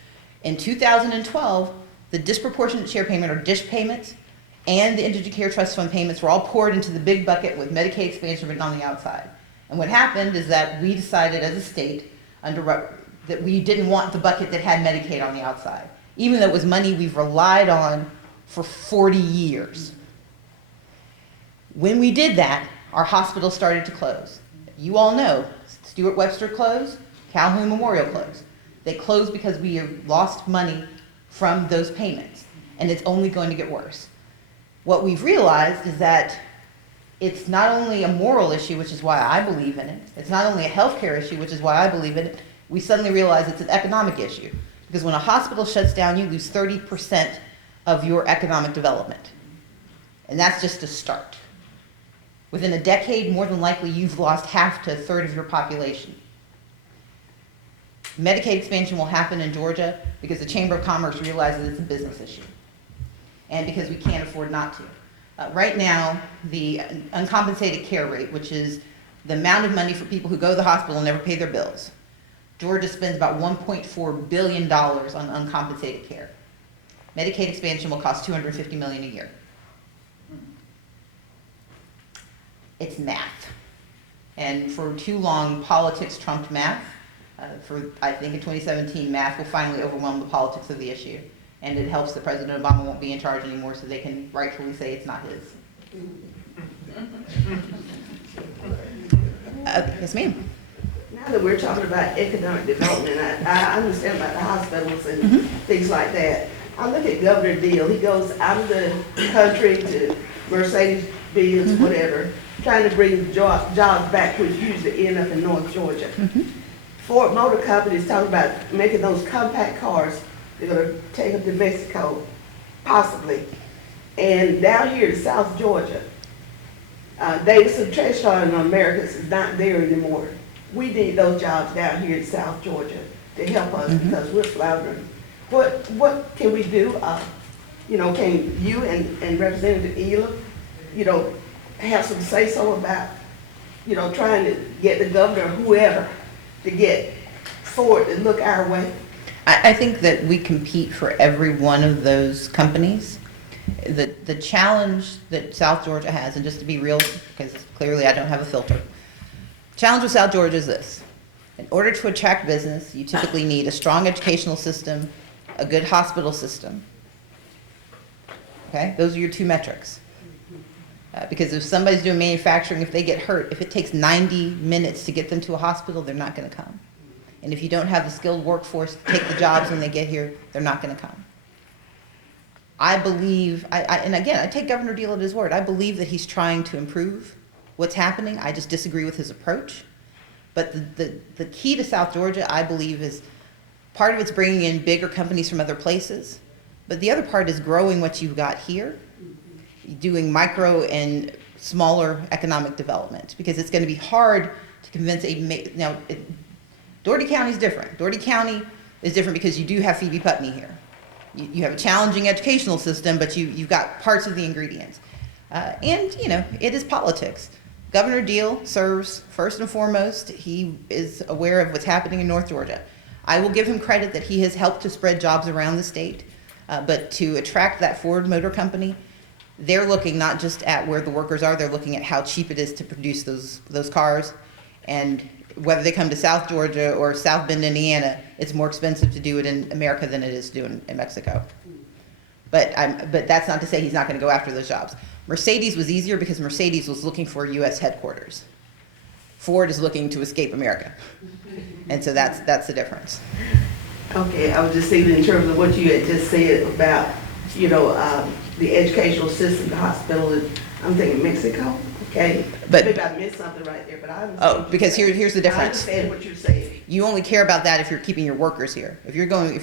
in 2012, the disproportionate share payment, or DISH payments, and the Indigent Care Trust Fund payments were all poured into the big bucket with Medicaid expansion written on the outside. And what happened is that we decided as a state that we didn't want the bucket that had Medicaid on the outside, even though it was money we've relied on for 40 years. When we did that, our hospitals started to close. You all know, Stewart Webster closed, Calhoun Memorial closed. They closed because we have lost money from those payments, and it's only going to get worse. What we've realized is that it's not only a moral issue, which is why I believe in it. It's not only a healthcare issue, which is why I believe in it. We suddenly realize it's an economic issue. Because when a hospital shuts down, you lose 30% of your economic development. And that's just a start. Within a decade, more than likely, you've lost half to a third of your population. Medicaid expansion will happen in Georgia because the Chamber of Commerce realizes it's a business issue. And because we can't afford not to. Right now, the uncompensated care rate, which is the amount of money for people who go to the hospital and never pay their bills, Georgia spends about $1.4 billion on uncompensated care. Medicaid expansion will cost $250 million a year. It's math. And for too long, politics trumped math. I think in 2017, math will finally overwhelm the politics of the issue. And it helps that President Obama won't be in charge anymore, so they can rightfully say it's not his. Yes, ma'am. Now that we're talking about economic development, I understand about the hospitals and things like that. I look at Governor Deal. He goes out of the country to Mercedes-Benz, whatever, trying to bring jobs back, which usually end up in North Georgia. Ford Motor Company is talking about making those compact cars. They're going to take them to Mexico, possibly. And down here in South Georgia, Davidson Trash Line in Americas is not there anymore. We need those jobs down here in South Georgia to help us because we're floundering. What can we do? Can you and Representative Elam, have some say-so about, trying to get the governor or whoever to get Ford to look our way? I think that we compete for every one of those companies. The challenge that South Georgia has, and just to be real, because clearly I don't have a filter, challenge with South Georgia is this. In order to attract business, you typically need a strong educational system, a good hospital system. Okay, those are your two metrics. Because if somebody's doing manufacturing, if they get hurt, if it takes 90 minutes to get them to a hospital, they're not going to come. And if you don't have the skilled workforce to take the jobs when they get here, they're not going to come. I believe, and again, I take Governor Deal at his word. I believe that he's trying to improve what's happening. I just disagree with his approach. But the key to South Georgia, I believe, is part of it's bringing in bigger companies from other places. But the other part is growing what you've got here, doing micro and smaller economic development. Because it's going to be hard to convince Dougherty County is different. Dougherty County is different because you do have Phoebe Putney here. You have a challenging educational system, but you've got parts of the ingredients. And it is politics. Governor Deal serves, first and foremost, he is aware of what's happening in North Georgia. I will give him credit that he has helped to spread jobs around the state, but to attract that Ford Motor Company, they're looking not just at where the workers are, they're looking at how cheap it is to produce those cars. And whether they come to South Georgia or South Bend, Indiana, it's more expensive to do it in America than it is to do in Mexico. But that's not to say he's not going to go after those jobs. Mercedes was easier because Mercedes was looking for a U.S. headquarters. Ford is looking to escape America. And so that's the difference. Okay, I was just thinking in terms of what you had just said about, the educational system, the hospital, I'm thinking Mexico, okay? But maybe I missed something right there, but I understand. Oh, because here's the difference. I understand what you're saying. You only care about that if you're keeping your workers here. If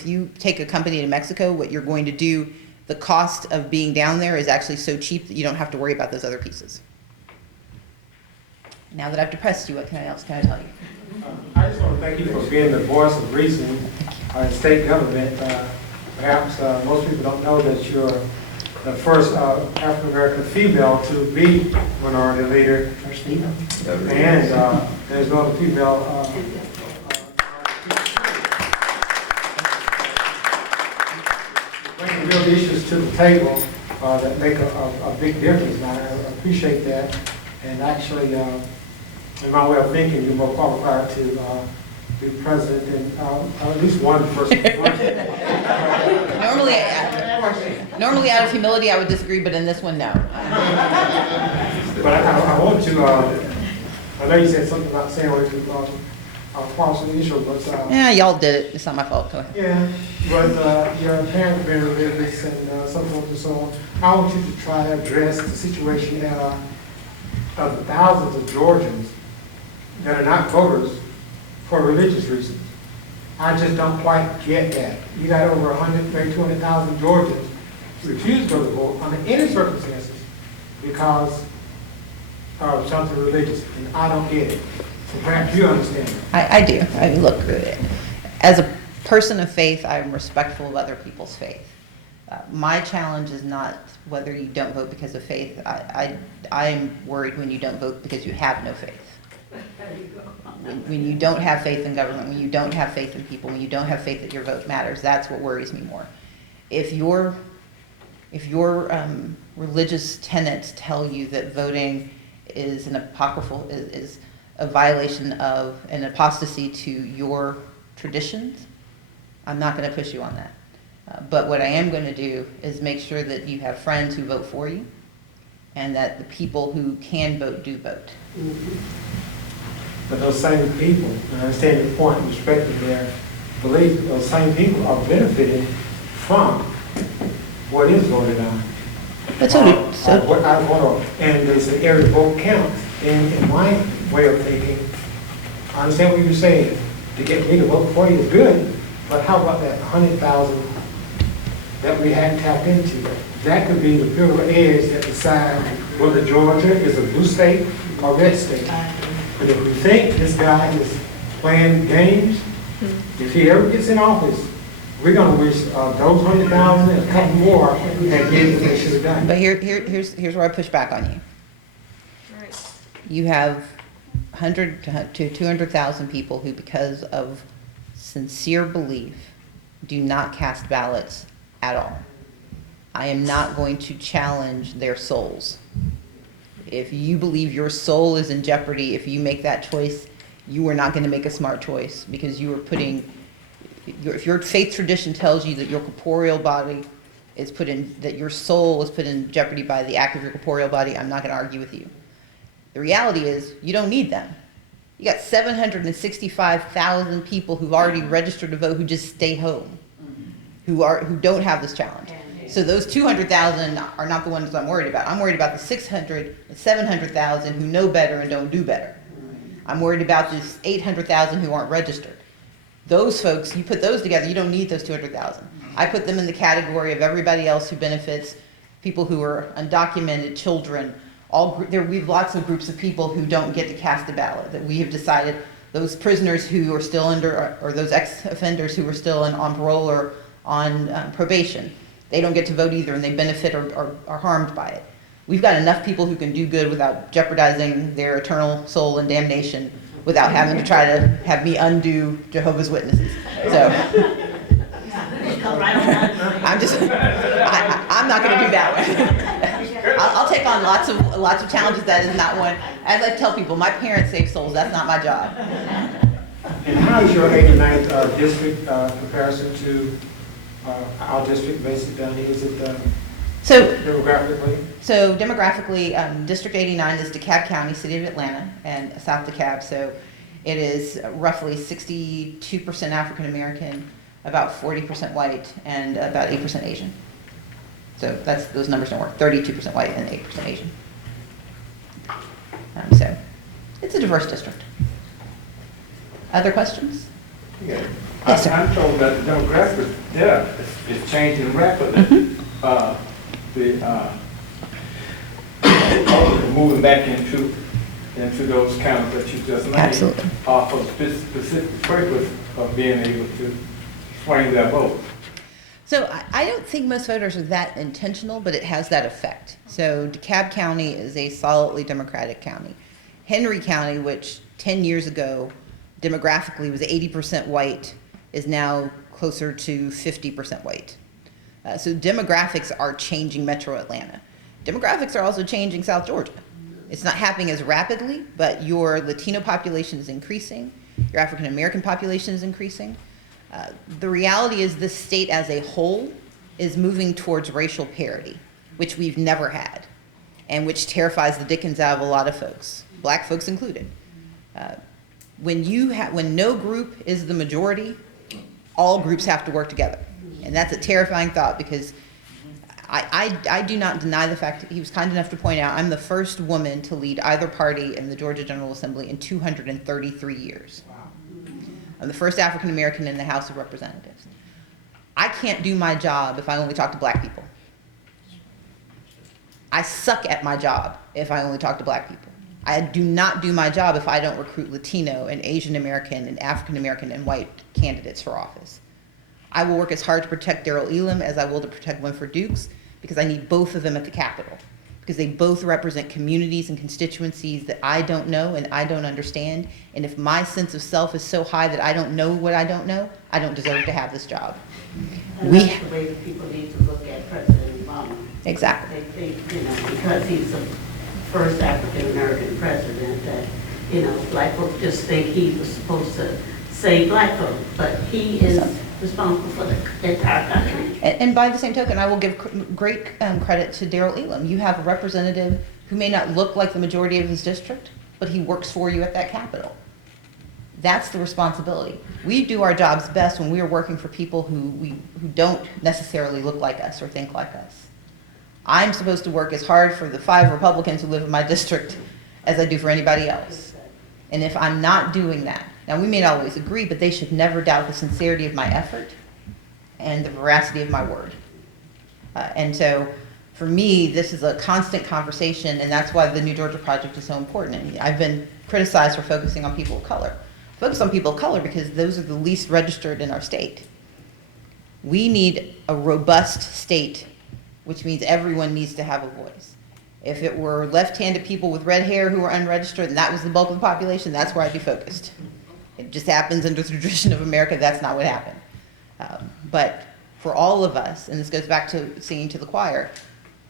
you take a company to Mexico, what you're going to do, the cost of being down there is actually so cheap that you don't have to worry about those other pieces. Now that I've depressed you, what else can I tell you? I just want to thank you for being the voice of reason in state government. Perhaps most people don't know that you're the first African-American female to be minority leader. And there's no other female bringing real issues to the table that make a big difference. And I appreciate that. And actually, in my way of thinking, you're more qualified to be president than at least one person. Normally, out of humility, I would disagree, but in this one, no. But I want to. I know you said something about saying partial issue, but, Yeah, y'all did it. It's not my fault. Go ahead. yeah, but your parents been religious and so forth and so on. I want you to try to address the situation of the thousands of Georgians that are not voters for religious reasons. I just don't quite get that. You got over 100, maybe 200,000 Georgians who refuse to go to vote under any circumstances because of something religious, and I don't get it. So perhaps you understand it. I do. Look, as a person of faith, I'm respectful of other people's faith. My challenge is not whether you don't vote because of faith. I'm worried when you don't vote because you have no faith. When you don't have faith in government, when you don't have faith in people, when you don't have faith that your vote matters, that's what worries me more. If your religious tenets tell you that voting is an apocryphal, is a violation of an apostasy to your traditions, I'm not going to push you on that. But what I am going to do is make sure that you have friends who vote for you and that the people who can vote do vote. But those same people, and I understand your point, respecting their belief, those same people are benefiting from what is voted on. But And they say every vote counts. In my way of thinking, I understand what you're saying. To get me to vote for you is good, but how about that 100,000 that we hadn't tapped into? That could be the pivotal edge that decides whether Georgia is a blue state or red state. But if we think this guy is playing games, if he ever gets in office, we're going to wish those 100,000 and a couple more had did what they should have done. But here's where I push back on you. You have 100 to 200,000 people who, because of sincere belief, do not cast ballots at all. I am not going to challenge their souls. If you believe your soul is in jeopardy, if you make that choice, you are not going to make a smart choice, because you are putting, if your faith tradition tells you that your corporeal body is put in, that your soul is put in jeopardy by the act of your corporeal body, I'm not going to argue with you. The reality is, you don't need them. You got 765,000 people who've already registered to vote who just stay home, who don't have this challenge. So those 200,000 are not the ones I'm worried about. I'm worried about the 600 and 700,000 who know better and don't do better. I'm worried about these 800,000 who aren't registered. Those folks, you put those together, you don't need those 200,000. I put them in the category of everybody else who benefits, people who are undocumented, children. We have lots of groups of people who don't get to cast a ballot, that we have decided, those prisoners who are still under, or those ex-offenders who are still on parole or on probation. They don't get to vote either, and they benefit or are harmed by it. We've got enough people who can do good without jeopardizing their eternal soul and damnation, without having to try to have me undo Jehovah's Witnesses. So I'm not going to do that one. I'll take on lots of challenges. That is not one. As I tell people, my parents save souls. That's not my job. And how is your 89th district comparison to our district, basically, down here? Is it demographically? So demographically, District 89 is DeKalb County, City of Atlanta, and South DeKalb. So it is roughly 62% African American, about 40% white, and about 8% Asian. So those numbers don't work. 32% white and 8% Asian. So it's a diverse district. Other questions? Yeah. Yes, sir. I'm told that the demographic there is changing rapidly. Moving back into those counties that you just named. Absolutely. For the specific purpose of being able to swing their vote. So I don't think most voters are that intentional, but it has that effect. So DeKalb County is a solidly Democratic county. Henry County, which 10 years ago demographically was 80% white, is now closer to 50% white. So demographics are changing Metro Atlanta. Demographics are also changing South Georgia. It's not happening as rapidly, but your Latino population is increasing. Your African American population is increasing. The reality is this state as a whole is moving towards racial parity, which we've never had, and which terrifies the dickens out of a lot of folks, black folks included. when no group is the majority, all groups have to work together. And that's a terrifying thought, because I do not deny the fact that he was kind enough to point out I'm the first woman to lead either party in the Georgia General Assembly in 233 years. I'm the first African American in the House of Representatives. I can't do my job if I only talk to black people. I suck at my job if I only talk to black people. I do not do my job if I don't recruit Latino and Asian American and African American and white candidates for office. I will work as hard to protect Darrell Elam as I will to protect Winfred Dukes, because I need both of them at the Capitol, because they both represent communities and constituencies that I don't know and I don't understand. And if my sense of self is so high that I don't know what I don't know, I don't deserve to have this job. And that's the way that people need to look at President Obama. Exactly. They think, because he's the first African-American president, that, black folks just think he was supposed to save black folks, but he is responsible for the entire country. And by the same token, I will give great credit to Darrell Elam. You have a representative who may not look like the majority of his district, but he works for you at that Capitol. That's the responsibility. We do our jobs best when we are working for people who don't necessarily look like us or think like us. I'm supposed to work as hard for the 5 Republicans who live in my district as I do for anybody else. And if I'm not doing that, now we may not always agree, but they should never doubt the sincerity of my effort and the veracity of my word. And so for me, this is a constant conversation, and that's why the New Georgia Project is so important. And I've been criticized for focusing on people of color. Focus on people of color because those are the least registered in our state. We need a robust state, which means everyone needs to have a voice. If it were left-handed people with red hair who were unregistered and that was the bulk of the population, that's where I'd be focused. It just happens under the tradition of America, that's not what happened. But for all of us, and this goes back to singing to the choir,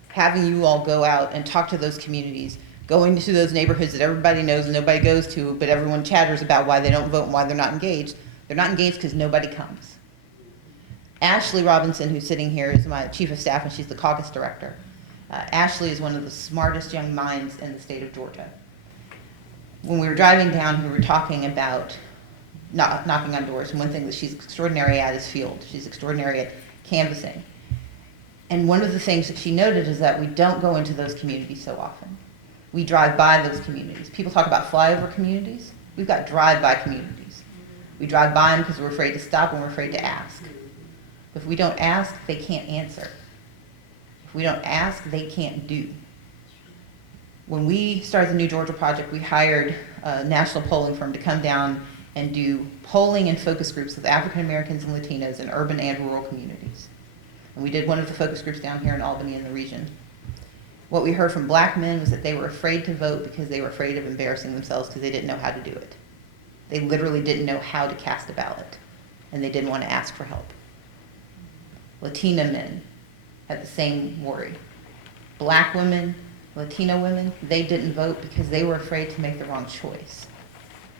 having you all go out and talk to those communities, going to those neighborhoods that everybody knows and nobody goes to, but everyone chatters about why they don't vote and why they're not engaged. They're not engaged because nobody comes. Ashley Robinson, who's sitting here, is my chief of staff, and she's the caucus director. Ashley is one of the smartest young minds in the state of Georgia. When we were driving down, we were talking about knocking on doors, and one thing that she's extraordinary at is field. She's extraordinary at canvassing. And one of the things that she noted is that we don't go into those communities so often. We drive by those communities. People talk about flyover communities. We've got drive-by communities. We drive by them because we're afraid to stop and we're afraid to ask. If we don't ask, they can't answer. If we don't ask, they can't do. When we started the New Georgia Project, we hired a national polling firm to come down and do polling and focus groups with African Americans and Latinos in urban and rural communities. And we did one of the focus groups down here in Albany in the region. What we heard from black men was that they were afraid to vote because they were afraid of embarrassing themselves because they didn't know how to do it. They literally didn't know how to cast a ballot, and they didn't want to ask for help. Latina men had the same worry. Black women, Latino women, they didn't vote because they were afraid to make the wrong choice.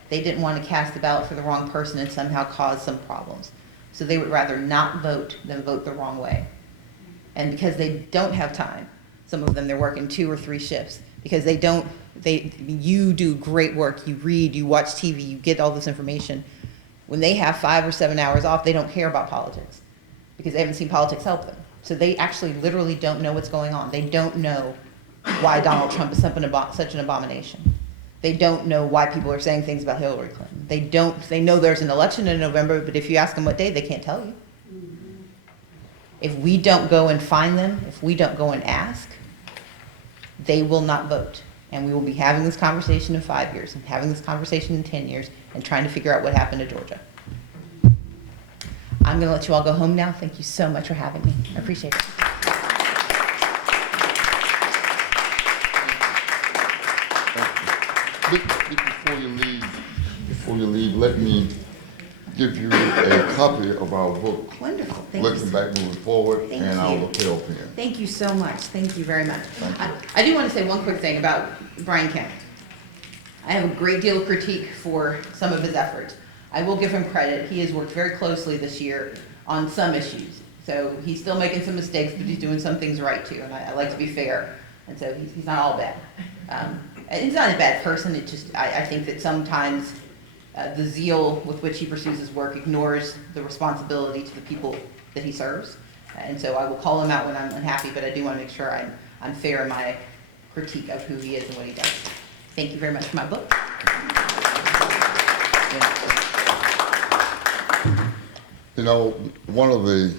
They didn't want to cast a ballot for the wrong person and somehow cause some problems. So they would rather not vote than vote the wrong way. And because they don't have time, some of them they're working 2 or 3 shifts, because you do great work, you read, you watch TV, you get all this information. When they have 5 or 7 hours off, they don't care about politics because they haven't seen politics help them. So they actually literally don't know what's going on. They don't know why Donald Trump is such an abomination. They don't know why people are saying things about Hillary Clinton. They know there's an election in November, but if you ask them what day, they can't tell you. If we don't go and find them, if we don't go and ask, they will not vote. And we will be having this conversation in 5 years, and having this conversation in 10 years, and trying to figure out what happened to Georgia. I'm going to let you all go home now. Thank you so much for having me. I appreciate it. Before you leave, let me give you a copy of our book. Wonderful. Thank Looking you. Back, Moving Forward, Thank and you. our lapel pin. Thank you so much. Thank you very much. I do want to say one quick thing about Brian Kemp. I have a great deal of critique for some of his efforts. I will give him credit. He has worked very closely this year on some issues. So he's still making some mistakes, but he's doing some things right too. And I like to be fair. And so he's not all bad. And he's not a bad person. It just, I think that sometimes the zeal with which he pursues his work ignores the responsibility to the people that he serves. And so I will call him out when I'm unhappy, but I do want to make sure I'm fair in my critique of who he is and what he does. Thank you very much for my book. You know, one of the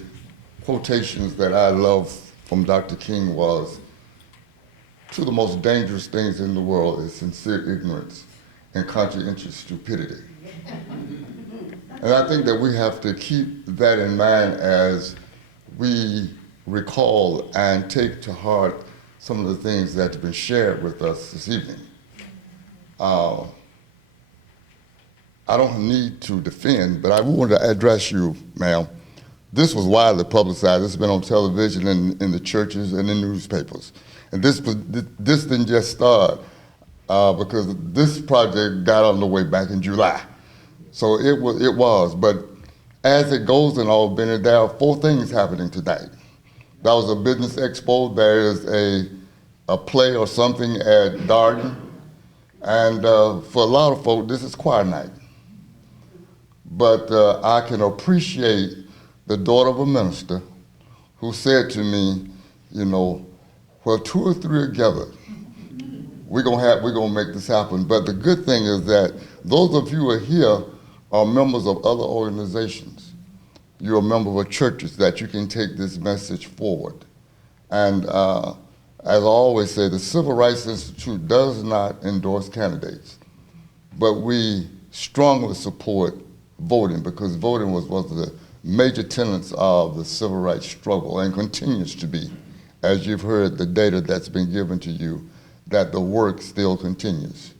quotations that I love from Dr. King was, two of the most dangerous things in the world is sincere ignorance and conscientious stupidity. And I think that we have to keep that in mind as we recall and take to heart some of the things that have been shared with us this evening. I don't need to defend, but I want to address you, ma'am. This was widely publicized. It's been on television and in the churches and in newspapers. And this didn't just start because this project got underway back in July. So it was. But as it goes in Albany, there are 4 things happening tonight. That was a business expo. There is a play or something at Darden. And for a lot of folks, this is choir night. But I can appreciate the daughter of a minister who said to me, you know, where 2 or 3 are gathered, we're gonna make this happen. But the good thing is that those of you who are here are members of other organizations. You're a member of churches that you can take this message forward. And as I always say, the Civil Rights Institute does not endorse candidates, but we strongly support voting, because voting was one of the major tenets of the civil rights struggle and continues to be, as you've heard the data that's been given to you, that the work still continues.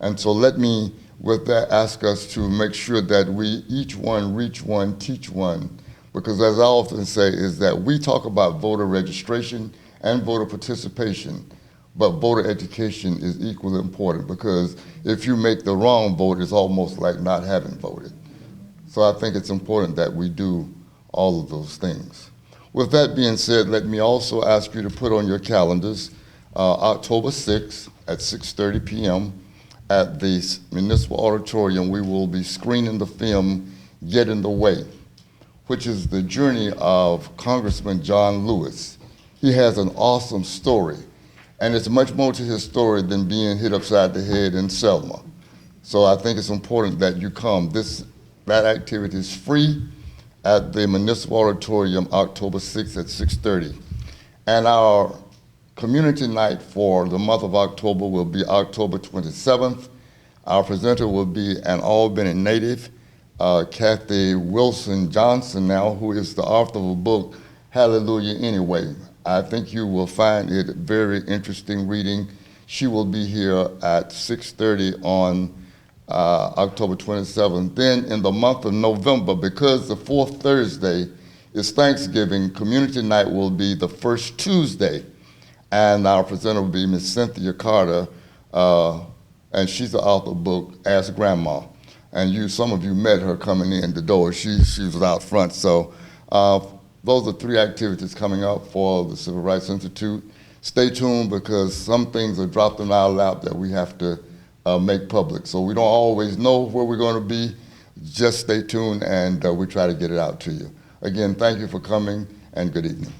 And so let me, with that, ask us to make sure that we each one reach one, teach one, because as I often say is that we talk about voter registration and voter participation, but voter education is equally important, because if you make the wrong vote, it's almost like not having voted. So I think it's important that we do all of those things. With that being said, let me also ask you to put on your calendars October 6th at 6:30 p.m. at the Municipal Auditorium. We will be screening the film Get in the Way, which is the journey of Congressman John Lewis. He has an awesome story, and it's much more to his story than being hit upside the head in Selma. So I think it's important that you come. That activity is free at the Municipal Auditorium October 6th at 6:30. And our community night for the month of October will be October 27th. Our presenter will be an Albany native, Kathy Wilson Johnson now, who is the author of a book, Hallelujah Anyway. I think you will find it very interesting reading. She will be here at 6:30 on October 27th. Then in the month of November, because the 4th Thursday is Thanksgiving, community night will be the first Tuesday. And our presenter will be Miss Cynthia Carter, and she's the author of the book, Ask Grandma. And some of you met her coming in the door. She was out front. So those are 3 activities coming up for the Civil Rights Institute. Stay tuned, because some things are dropped in our lap that we have to make public. So we don't always know where we're going to be. Just stay tuned, and we try to get it out to you. Again, thank you for coming, and good evening.